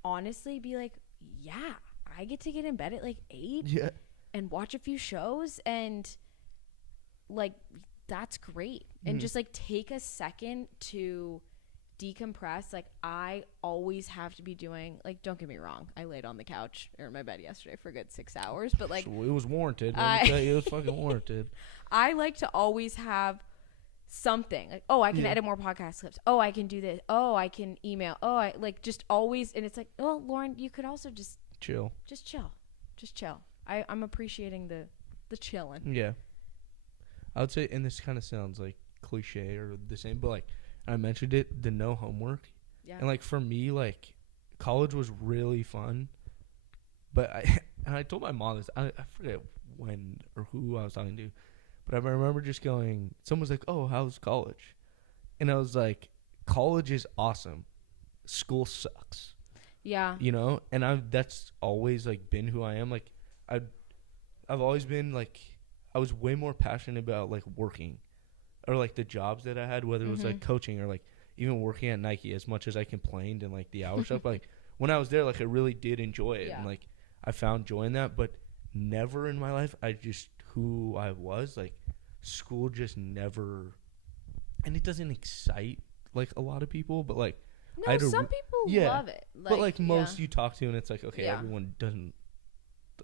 honestly be like, yeah, I get to get in bed at like 8 and watch a few shows, and like that's great. And just like take a second to decompress. Like I always have to be doing, like, don't get me wrong, I laid on the couch or in my bed yesterday for a good 6 hours, but like so it was warranted. Let me tell you, it was fucking warranted. I like to always have something like, oh, I can edit more podcast clips, oh, I can do this, oh, I can email, oh, I like just always. And it's like, oh, Lauren, you could also just chill. I'm appreciating the chilling. I would say, and this kind of sounds like cliche or the same, but like I mentioned it, the no homework. And like for me, like college was really fun, but I told my mom this, I forget when or who I was talking to, but I remember just going, someone was like, oh, how's college? And I was like, college is awesome, school sucks. You know, and that's always like been who I am. Like I've always been like, I was way more passionate about like working or like the jobs that I had, whether it was like coaching or like even working at Nike, as much as I complained and like the hour stuff, like when I was there, like I really did enjoy it. And like I found joy in that, but never in my life, who I was, like school just never, and it doesn't excite like a lot of people, but like, no, some people love it. Like, but like most you talk to, and it's like, okay, everyone doesn't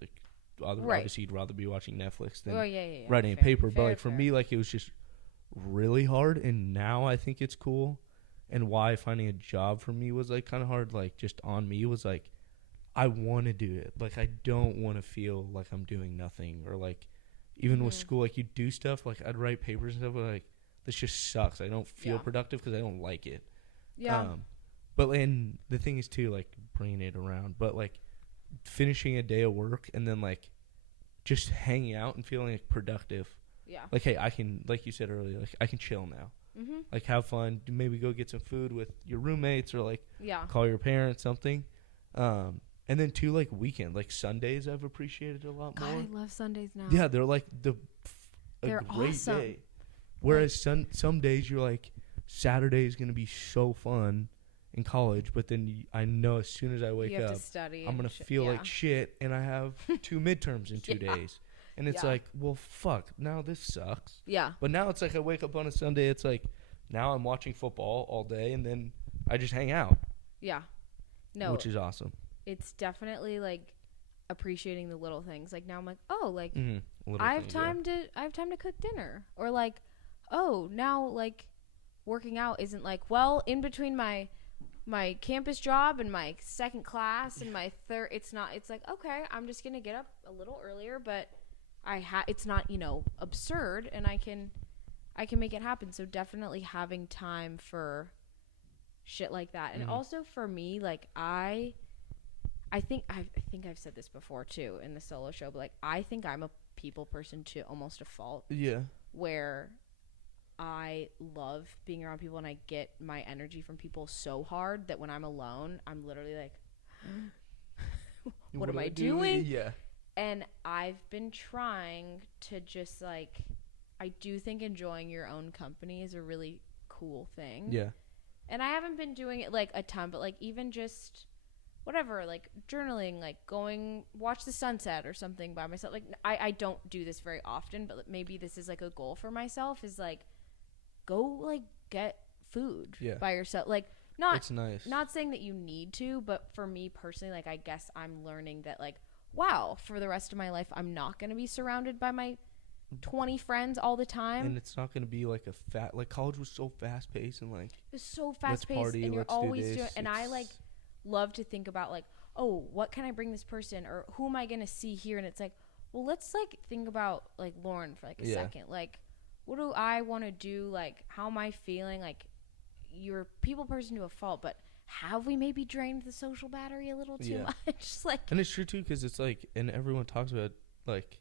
like, obviously you'd rather be watching Netflix than writing a paper. But like for me, like it was just really hard, and now I think it's cool. And why finding a job for me was like kind of hard, like just on me, was like I want to do it. Like I don't want to feel like I'm doing nothing, or like even with school, like you do stuff, like I'd write papers and stuff, but like this just sucks. I don't feel productive because I don't like it. Yeah. But and the thing is too, like bringing it around, but like finishing a day of work and then like just hanging out and feeling like productive. Yeah. Like, hey, I can, like you said earlier, like I can chill now. Like have fun, maybe go get some food with your roommates, or like call your parents, something. And then too, like weekend, like Sundays, I've appreciated a lot more. God, I love Sundays now. Yeah, they're like they're great awesome. Day. Whereas some days you're like, Saturday is gonna be so fun in college, but then I know as soon as I wake up, I'm gonna feel like shit, and I have 2 midterms in 2 days. And it's like, well, fuck, now this sucks. Yeah. But now it's like I wake up on a Sunday, it's like, now I'm watching football all day, and then I just hang out. Yeah. No. Which is awesome. It's definitely, like, appreciating the little things. Like, now I'm like, oh, like, I have time to cook dinner. Or, like, oh, now, like, working out isn't like, well, in between my campus job and my second class and my third, it's like, okay, I'm just going to get up a little earlier, but it's not, absurd, and I can make it happen. So definitely having time for shit like that. And also for me, like I think I've said this before too in the solo show, but like I think I'm a people person to almost a fault. Yeah. Where I love being around people, and I get my energy from people so hard that when I'm alone, I'm literally like, what am I doing? Yeah. And I've been trying to just, like, I do think enjoying your own company is a really cool thing. Yeah. And I haven't been doing it, like, a ton, but, like, even just whatever, like, journaling, like, watch the sunset or something by myself. Like, I don't do this very often, but maybe this is, like, a goal for myself is, like, go, like, get food by yourself. Like, it's nice. Not saying that you need to, but for me personally, like, I guess I'm learning that, like, wow, for the rest of my life, I'm not going to be surrounded by my 20 friends all the time. And it's not going to be like like college was so fast paced, and like, it's so fast paced, and you're always doing, and I like love to think about like, oh, what can I bring this person, or who am I going to see here? And it's like, well, let's like think about like Lauren for like a second. Like, what do I want to do? Like, how am I feeling? Like, you're a people person to a fault, but have we maybe drained the social battery a little too much? Like, and it's true too, because it's like, and everyone talks about like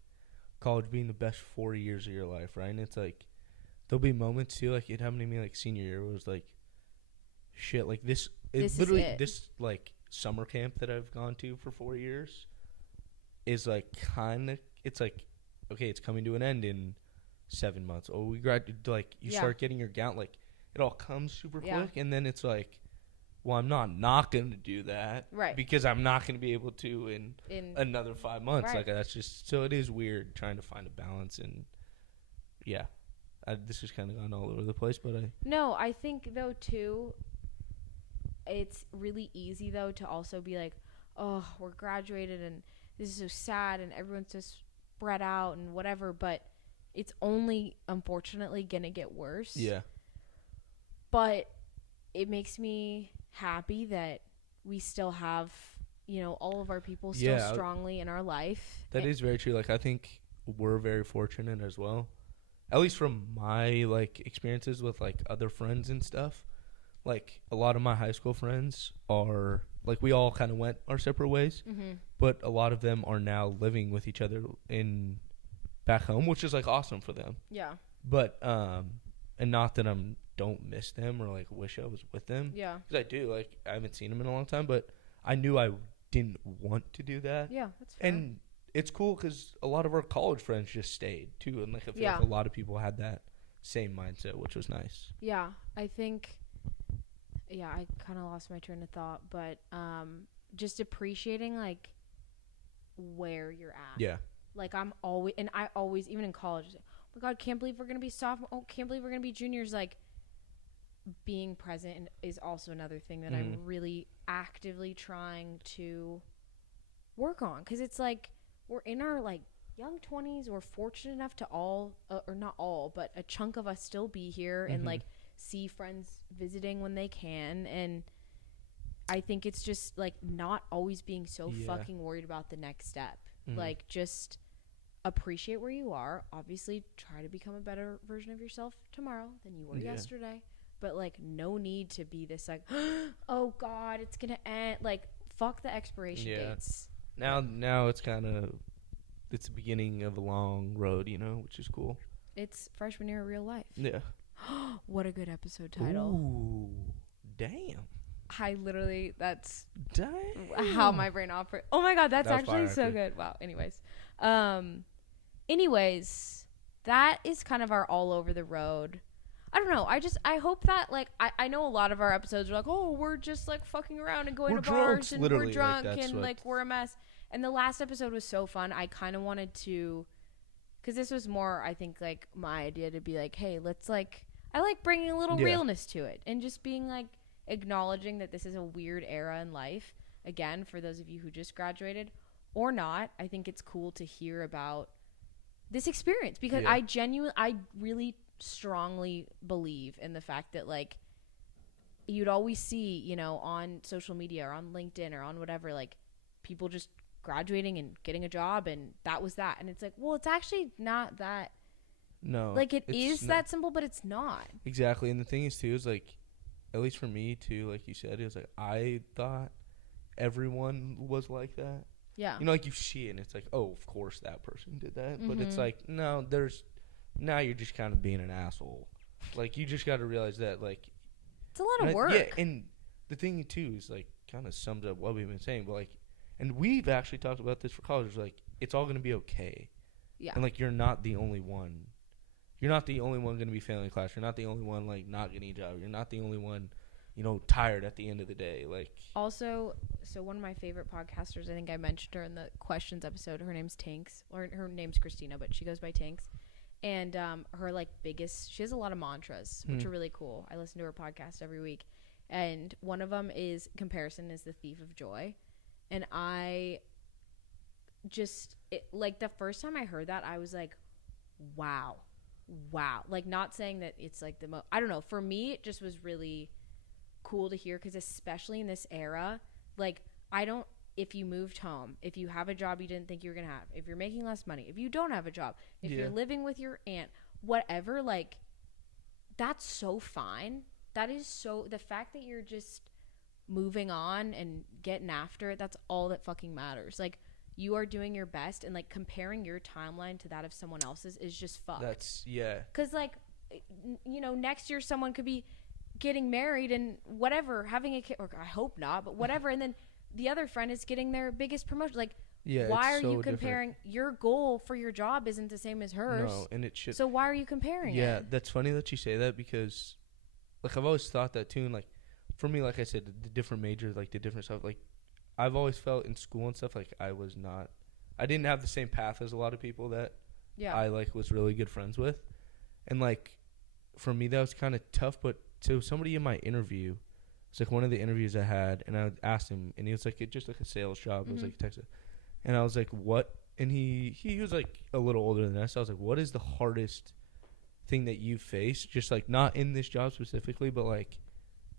college being the best 4 years of your life, right? And it's like there'll be moments too, like it happened to me like senior year, where it was like, shit, like this literally this like summer camp that I've gone to for 4 years is like kind of, it's like, okay, it's coming to an end in 7 months. Oh, we graduated, like you start getting your gown, like it all comes super quick, and then it's like, well, I'm not going to do that. Right. Because I'm not going to be able to in another 5 months. Right. Like, that's just, so it is weird trying to find a balance. And, yeah, this has kind of gone all over the place, but No, I think, though, too, it's really easy, though, to also be like, oh, we're graduated, and this is so sad, and everyone's just spread out and whatever, but it's only, unfortunately, going to get worse. Yeah. But it makes me happy that we still have, all of our people still strongly in our life. That is very true. Like, I think we're very fortunate as well. At least from my, like, experiences with, like, other friends and stuff. Like, a lot of my high school friends are, like, we all kind of went our separate ways. Mm-hmm. But a lot of them are now living with each other back home, which is, like, awesome for them. Yeah. But, and not that don't miss them or like wish I was with them. Yeah. Because I do. Like, I haven't seen them in a long time, but I knew I didn't want to do that. Yeah, that's fair. And it's cool because a lot of our college friends just stayed too. And like, I feel like a lot of people had that same mindset, which was nice. Yeah, I think. Yeah, I kind of lost my train of thought, but just appreciating like where you're at. Yeah. Like I always, even in college, oh my God, can't believe we're gonna be sophomore. Oh, can't believe we're gonna be juniors. Like being present is also another thing that I'm really actively trying to work on, because it's like we're in our like young 20s. We're fortunate enough to all, or not all, but a chunk of us still be here and like see friends visiting when they can. And I think it's just like not always being so fucking worried about the next step. Like just appreciate where you are. Obviously try to become a better version of yourself tomorrow than you were yesterday, but like no need to be this like oh God, it's gonna end. Like fuck the expiration dates. Now it's kind of, it's the beginning of a long road, you know, which is cool. It's freshman year of real life. Yeah. What a good episode title. Ooh, damn. I literally, that's Damn. how my brain operates. Oh my God, that's actually so good. Wow. Anyways, that is kind of our all over the road. I don't know. I hope that like I know a lot of our episodes are like, oh, we're just like fucking around and going to bars and we're drunk and like we're a mess. And the last episode was so fun. I kind of wanted to, because this was more, I think, like my idea to be like, hey, let's like, I like bringing a little realness to it and just being like acknowledging that this is a weird era in life. Again, for those of you who just graduated or not, I think it's cool to hear about this experience, because I really strongly believe in the fact that like you'd always see, you know, on social media or on LinkedIn or on whatever, like people just graduating and getting a job and that was that. And it's like, well, it's actually not that. No. Like it is that simple, but it's not. Exactly. And the thing is too, is like, at least for me too, like you said, it was like I thought everyone was like that. Yeah. You know, like you see it and it's like, oh, of course that person did that. But it's like, no, now you're just kind of being an asshole. Like you just got to realize that like. It's a lot of work. Yeah. And the thing too is like kind of sums up what we've been saying. But like, and we've actually talked about this for college. Like it's all going to be okay. Yeah. And like you're not the only one. You're not the only one going to be failing class. You're not the only one like not getting a job. You're not the only one, you know, tired at the end of the day. Like also, so one of my favorite podcasters, I think I mentioned her in the questions episode. Her name's Tanks, or her name's Christina, but she goes by Tanks. And her like biggest, she has a lot of mantras, which are really cool. I listen to her podcast every week, and one of them is comparison is the thief of joy. And I just like the first time I heard that, I was like, wow. Like not saying that it's like the most, I don't know, for me it just was really cool to hear, because especially in this era, like if you moved home, if you have a job you didn't think you were gonna have, if you're making less money, if you don't have a job, if you're living with your aunt, whatever, like that's so fine. That is so, the fact that you're just moving on and getting after it, that's all that fucking matters. Like you are doing your best, and like comparing your timeline to that of someone else's is just fucked. That's because like, you know, next year someone could be getting married and whatever, having a kid, or I hope not, but whatever, and then the other friend is getting their biggest promotion. Like why are you comparing? Different. Your goal for your job isn't the same as hers. No, and it should. So why are you comparing it? That's funny that you say that, because like I've always thought that too. And like for me, like I said, the different majors, like the different stuff, like I've always felt in school and stuff like I didn't have the same path as a lot of people that I like was really good friends with. And like for me that was kind of tough. But so somebody in my interview, it's like one of the interviews I had, and I asked him, and he was like, just like a sales job. It was like Texas. And I was like, what? And he was like a little older than us. So I was like, what is the hardest thing that you face? Just like not in this job specifically, but like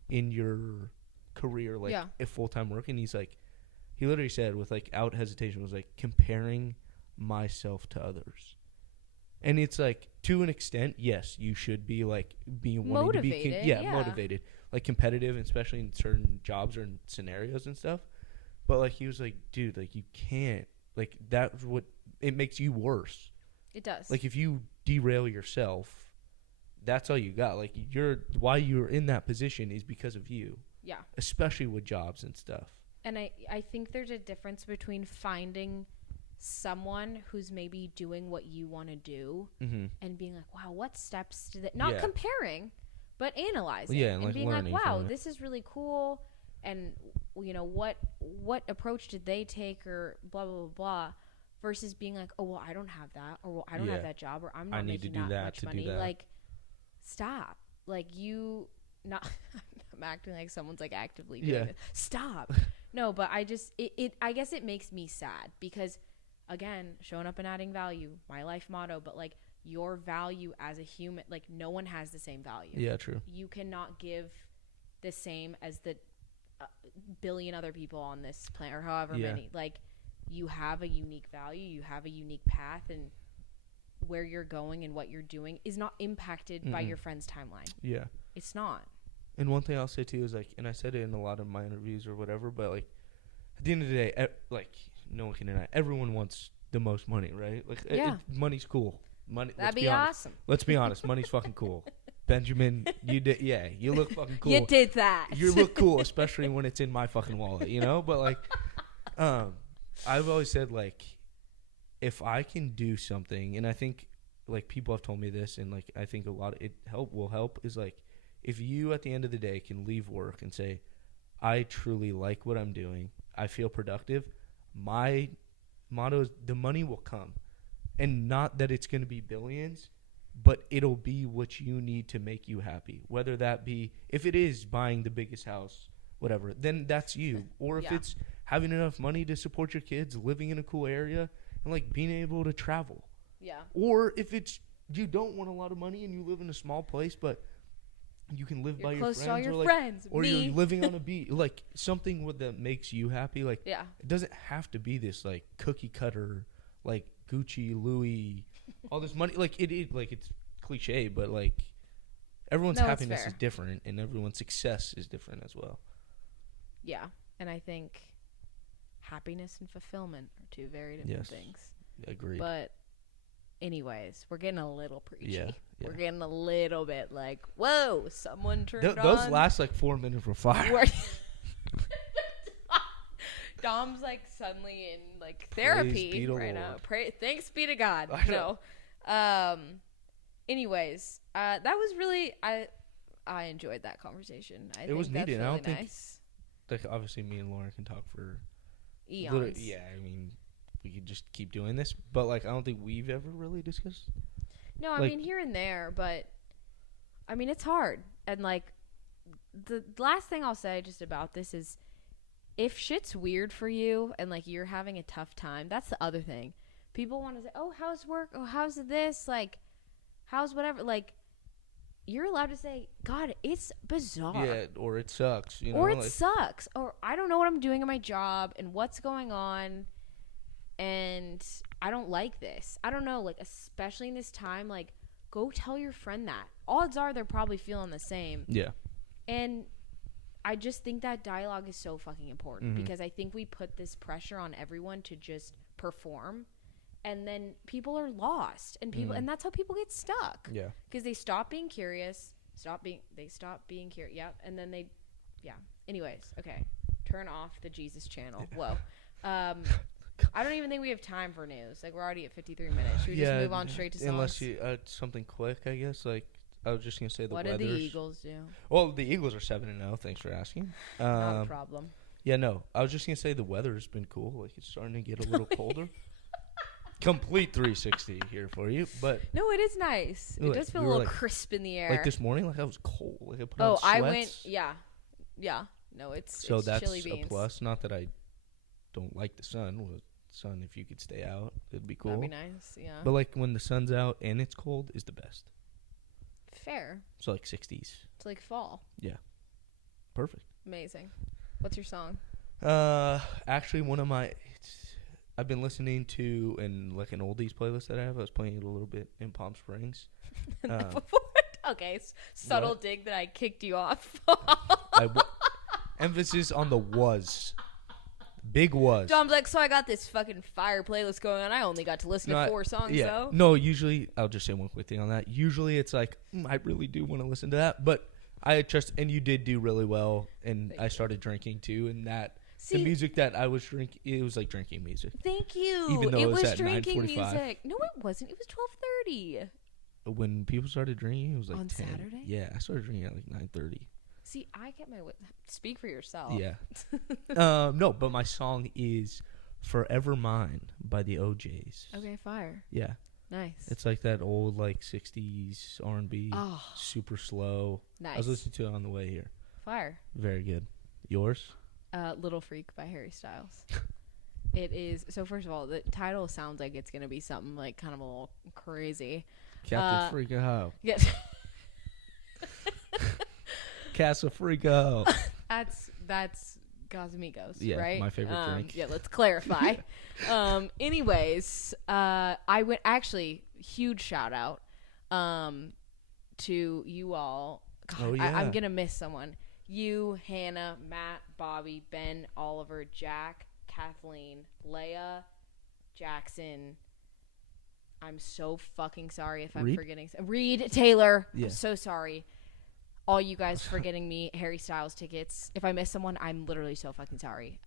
in your career, like a full-time work. And he's like, he literally said without hesitation, was like comparing myself to others. And it's like, to an extent, yes, you should be like being motivated, to be motivated, like competitive, especially in certain jobs or in scenarios and stuff. But like he was like, dude, like you can't, like that's what it makes you worse. It does. Like if you derail yourself, that's all you got. Like why you're in that position is because of you. Yeah. Especially Especially with jobs and stuff. And I think there's a difference between finding someone who's maybe doing what you want to do and being like, wow, what steps did it, not comparing, but analyzing and like being like, wow, from this is really cool. And, you know, what approach did they take, or blah, blah, blah, blah, versus being like, oh, well, I don't have that, or well, I don't have that job, or I'm not making that much money. Like, stop. Like, you not I'm acting like someone's like actively doing it. Stop. No, but I just I guess it makes me sad because, again, showing up and adding value, my life motto, but like your value as a human, like no one has the same value. Yeah, true. You cannot give the same as the billion other people on this planet, or however many. Like, you have a unique value, you have a unique path, and where you're going and what you're doing is not impacted by your friend's timeline. Yeah. It's not. And one thing I'll say too is like, and I said it in a lot of my interviews or whatever, but like at the end of the day, like no one can deny, everyone wants the most money, right? Like money's cool. Money. That'd be awesome. Let's be honest. Money's fucking cool. Benjamin, you did, you look fucking cool. You did that. You look cool, especially when it's in my fucking wallet, you know? But like, I've always said like, if I can do something, and I think like people have told me this, and like I think a lot of it will help is like, if you at the end of the day can leave work and say, I truly like what I'm doing, I feel productive, my motto is the money will come. And not that it's going to be billions, but it'll be what you need to make you happy. Whether that be, if it is buying the biggest house, whatever, then that's you. Or if it's having enough money to support your kids, living in a cool area, and like being able to travel. Yeah. Or if it's, you don't want a lot of money and you live in a small place, but you can live by your friends. Close to all your or like, friends. Or you're living on a beach. Like something that makes you happy. Like, it doesn't have to be this like cookie cutter, like Gucci, Louis, all this money. Like like it's cliche, but like everyone's happiness is different, and everyone's success is different as well. Yeah, and I think happiness and fulfillment are two very different things. Agreed. But anyways, we're getting a little preachy. Yeah. We're getting a little bit like, whoa, someone turned on. Those last like 4 minutes were fire. Dom's like suddenly in like therapy right now. Thanks be to God. No. Anyways, that was really I enjoyed that conversation. I think was needed. Really I don't nice. think like obviously me and Lauren can talk for eons. I mean, we could just keep doing this, but like I don't think we've ever really discussed. No, I mean here and there, but I mean it's hard. And like the last thing I'll say just about this is, if shit's weird for you and like you're having a tough time, that's the other thing. People want to say, "Oh, how's work? Oh, how's this? Like, how's whatever?" Like, you're allowed to say, "God, it's bizarre." Yeah, or it sucks. You know, or it sucks. Or I don't know what I'm doing in my job and what's going on, and I don't like this. I don't know. Like, especially in this time, like, go tell your friend that. Odds are they're probably feeling the same. Yeah. And I just think that dialogue is so fucking important because I think we put this pressure on everyone to just perform, and then people are lost, and and that's how people get stuck. Yeah. Because they stop being curious, they stop being curious. Yeah. And then anyways. Okay. Turn off the Jesus channel. Whoa. I don't even think we have time for news. Like, we're already at 53 minutes. Should we just move on straight to songs? Unless you, something quick, I guess, like, I was just going to say the weather. What did the Eagles do? Well, the Eagles are 7-0. Thanks for asking. Not a problem. Yeah, no. I was just going to say the weather has been cool. Like, it's starting to get a little colder. Complete 360 here for you. But no, it is nice. It does feel a little crisp in the air. Like this morning, like I was cold. Like I put on sweats. I went, yeah. No, it's that's chili beans. A plus. Not that I don't like the sun. Well, sun, if you could stay out, it'd be cool. That'd be nice, yeah. But like when the sun's out and it's cold is the best. Fair. So like 60s. It's like fall. Yeah. Perfect. Amazing. What's your song? Actually, one of my, I've been listening to in like an oldies playlist that I have. I was playing it a little bit in Palm Springs. Okay, subtle dig that I kicked you off. Emphasis on the was. Big was. Dom's like, so I got this fucking fire playlist going on. I only got to listen to 4 songs, though. No, usually, I'll just say one quick thing on that. Usually it's like, I really do want to listen to that. But I trust, and you did do really well. And I started drinking too. And that See, the music that I was drinking, it was like drinking music. Thank you. Even though it it was was at drinking 9:45. music. No, it wasn't. It was 12:30. When people started drinking, it was like On 10. Saturday? Yeah, I started drinking at like 9:30. See, I get my speak for yourself. Yeah. No, but my song is "Forever Mine" by the OJs. Okay, fire. Yeah, Nice. it's like that old like '60s R&B, Oh, super slow. nice. I was listening to it on the way here. Fire. Very good. Yours? Little Freak by Harry Styles. It is. So first of all, the title sounds like it's gonna be something like kind of a little crazy. Captain Freako. Yes. Casa Freako. That's Casamigos, Yeah, right? my favorite drink. Yeah, let's clarify. Anyways, I went actually huge shout out to you all. God, Oh, yeah. I'm gonna miss someone. You, Hannah, Matt, Bobby, Ben, Oliver, Jack, Kathleen, Leia, Jackson. I'm so fucking sorry if I'm Reed? forgetting. Reed, Taylor. Yeah. I'm so sorry. All you guys for getting me Harry Styles tickets. If I miss someone, I'm literally so fucking sorry.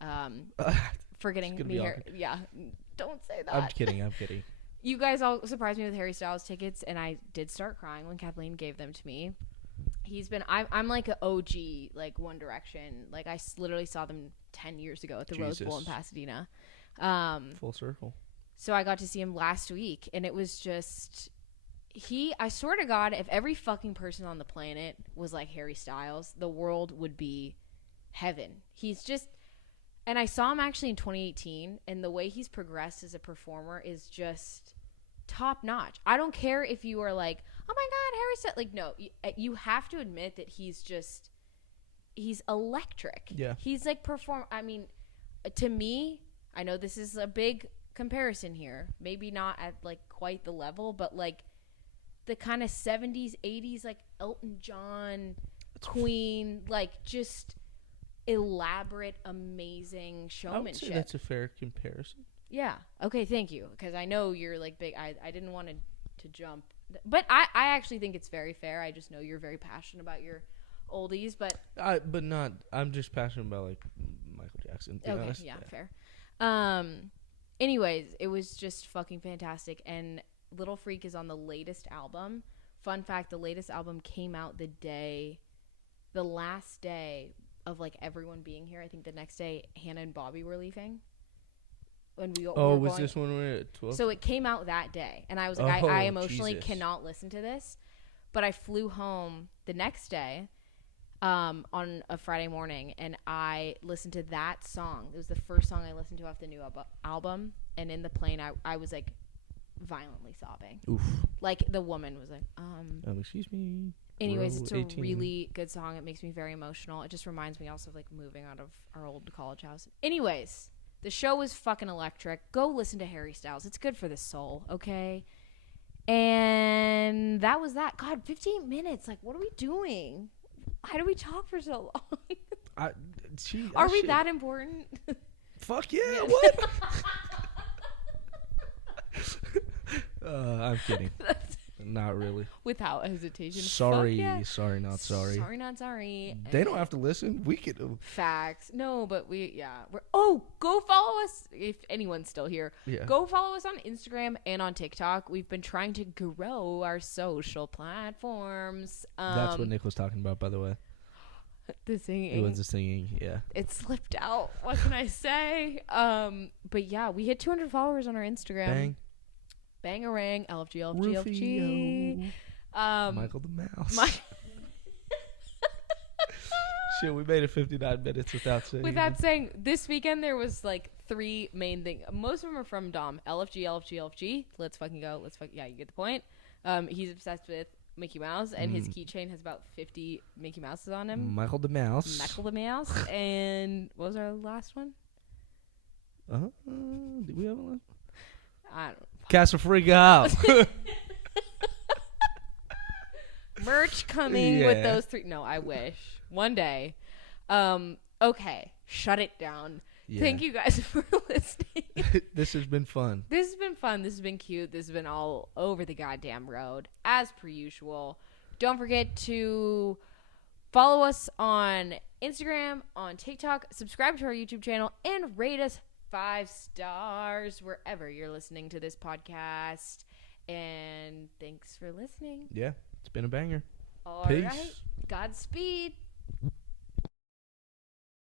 For getting gonna me be Harry. Yeah, don't say that. I'm kidding. I'm kidding. You guys all surprised me with Harry Styles tickets, and I did start crying when Kathleen gave them to me. I'm like an OG, like One Direction. Like I literally saw them 10 years ago at the Rose Bowl in Pasadena. Full circle. So I got to see him last week, and it was just I swear to God, if every fucking person on the planet was like Harry Styles, the world would be heaven. He's just, and I saw him actually in 2018, and the way he's progressed as a performer is just top notch. I don't care if you are like, oh my God, Harry Styles. Like, no, you have to admit that he's electric. Yeah. He's like I mean, to me, I know this is a big comparison here. Maybe not at like quite the level, but like the kind of 70s, 80s, like Elton John, Queen, like just elaborate, amazing showmanship. I would say that's a fair comparison. Yeah. Okay, thank you. Because I know you're like big. I didn't want to jump. But I actually think it's very fair. I just know you're very passionate about your oldies. But I'm just passionate about like Michael Jackson. To be honest. Yeah, fair. Anyways, it was just fucking fantastic. And Little Freak is on the latest album. Fun fact, the latest album came out the last day of like everyone being here. I think the next day Hannah and Bobby were leaving. When we was this one we were at 12? So it came out that day, and I was like, I emotionally cannot listen to this. But I flew home the next day on a Friday morning, and I listened to that song. It was the first song I listened to off the new album, and in the plane, I was like violently sobbing. Oof. Like the woman was like, excuse me. Anyways, it's a 18. really good song. It makes me very emotional. It just reminds me also of like moving out of our old college house. Anyways, the show was fucking electric. Go listen to Harry Styles. It's good for the soul, okay? And that was that. God, 15 minutes. Like, what are we doing? Why do we talk for so long? Are we that important? Fuck yeah, what? I'm kidding. Not really. Without hesitation. Sorry, yeah. sorry, not sorry. Sorry, not sorry. They don't have to listen. We could. Facts. No, but go follow us if anyone's still here. Yeah. Go follow us on Instagram and on TikTok. We've been trying to grow our social platforms. That's what Nick was talking about, by the way. The singing. It was the singing, yeah. It slipped out. What can I say? But yeah, we hit 200 followers on our Instagram. Bang. Bangarang, LFG. Michael the Mouse. Shit, we made it 59 minutes without saying. This weekend there was like 3 main things. Most of them are from Dom. LFG. Let's fucking go. Yeah, you get the point. He's obsessed with Mickey Mouse, and his keychain has about 50 Mickey Mouses on him. Michael the Mouse. And what was our last one? Did we have a last? I don't know. Casa Freako. Merch coming with those 3. No, I wish. One day. Okay. Shut it down. Yeah. Thank you guys for listening. This has been fun. This has been fun. This has been cute. This has been all over the goddamn road, as per usual. Don't forget to Follow us on Instagram, on TikTok, subscribe to our YouTube channel, and rate us 5 stars wherever you're listening to this podcast. And thanks for listening. Yeah, it's been a banger. All Peace. right. Godspeed.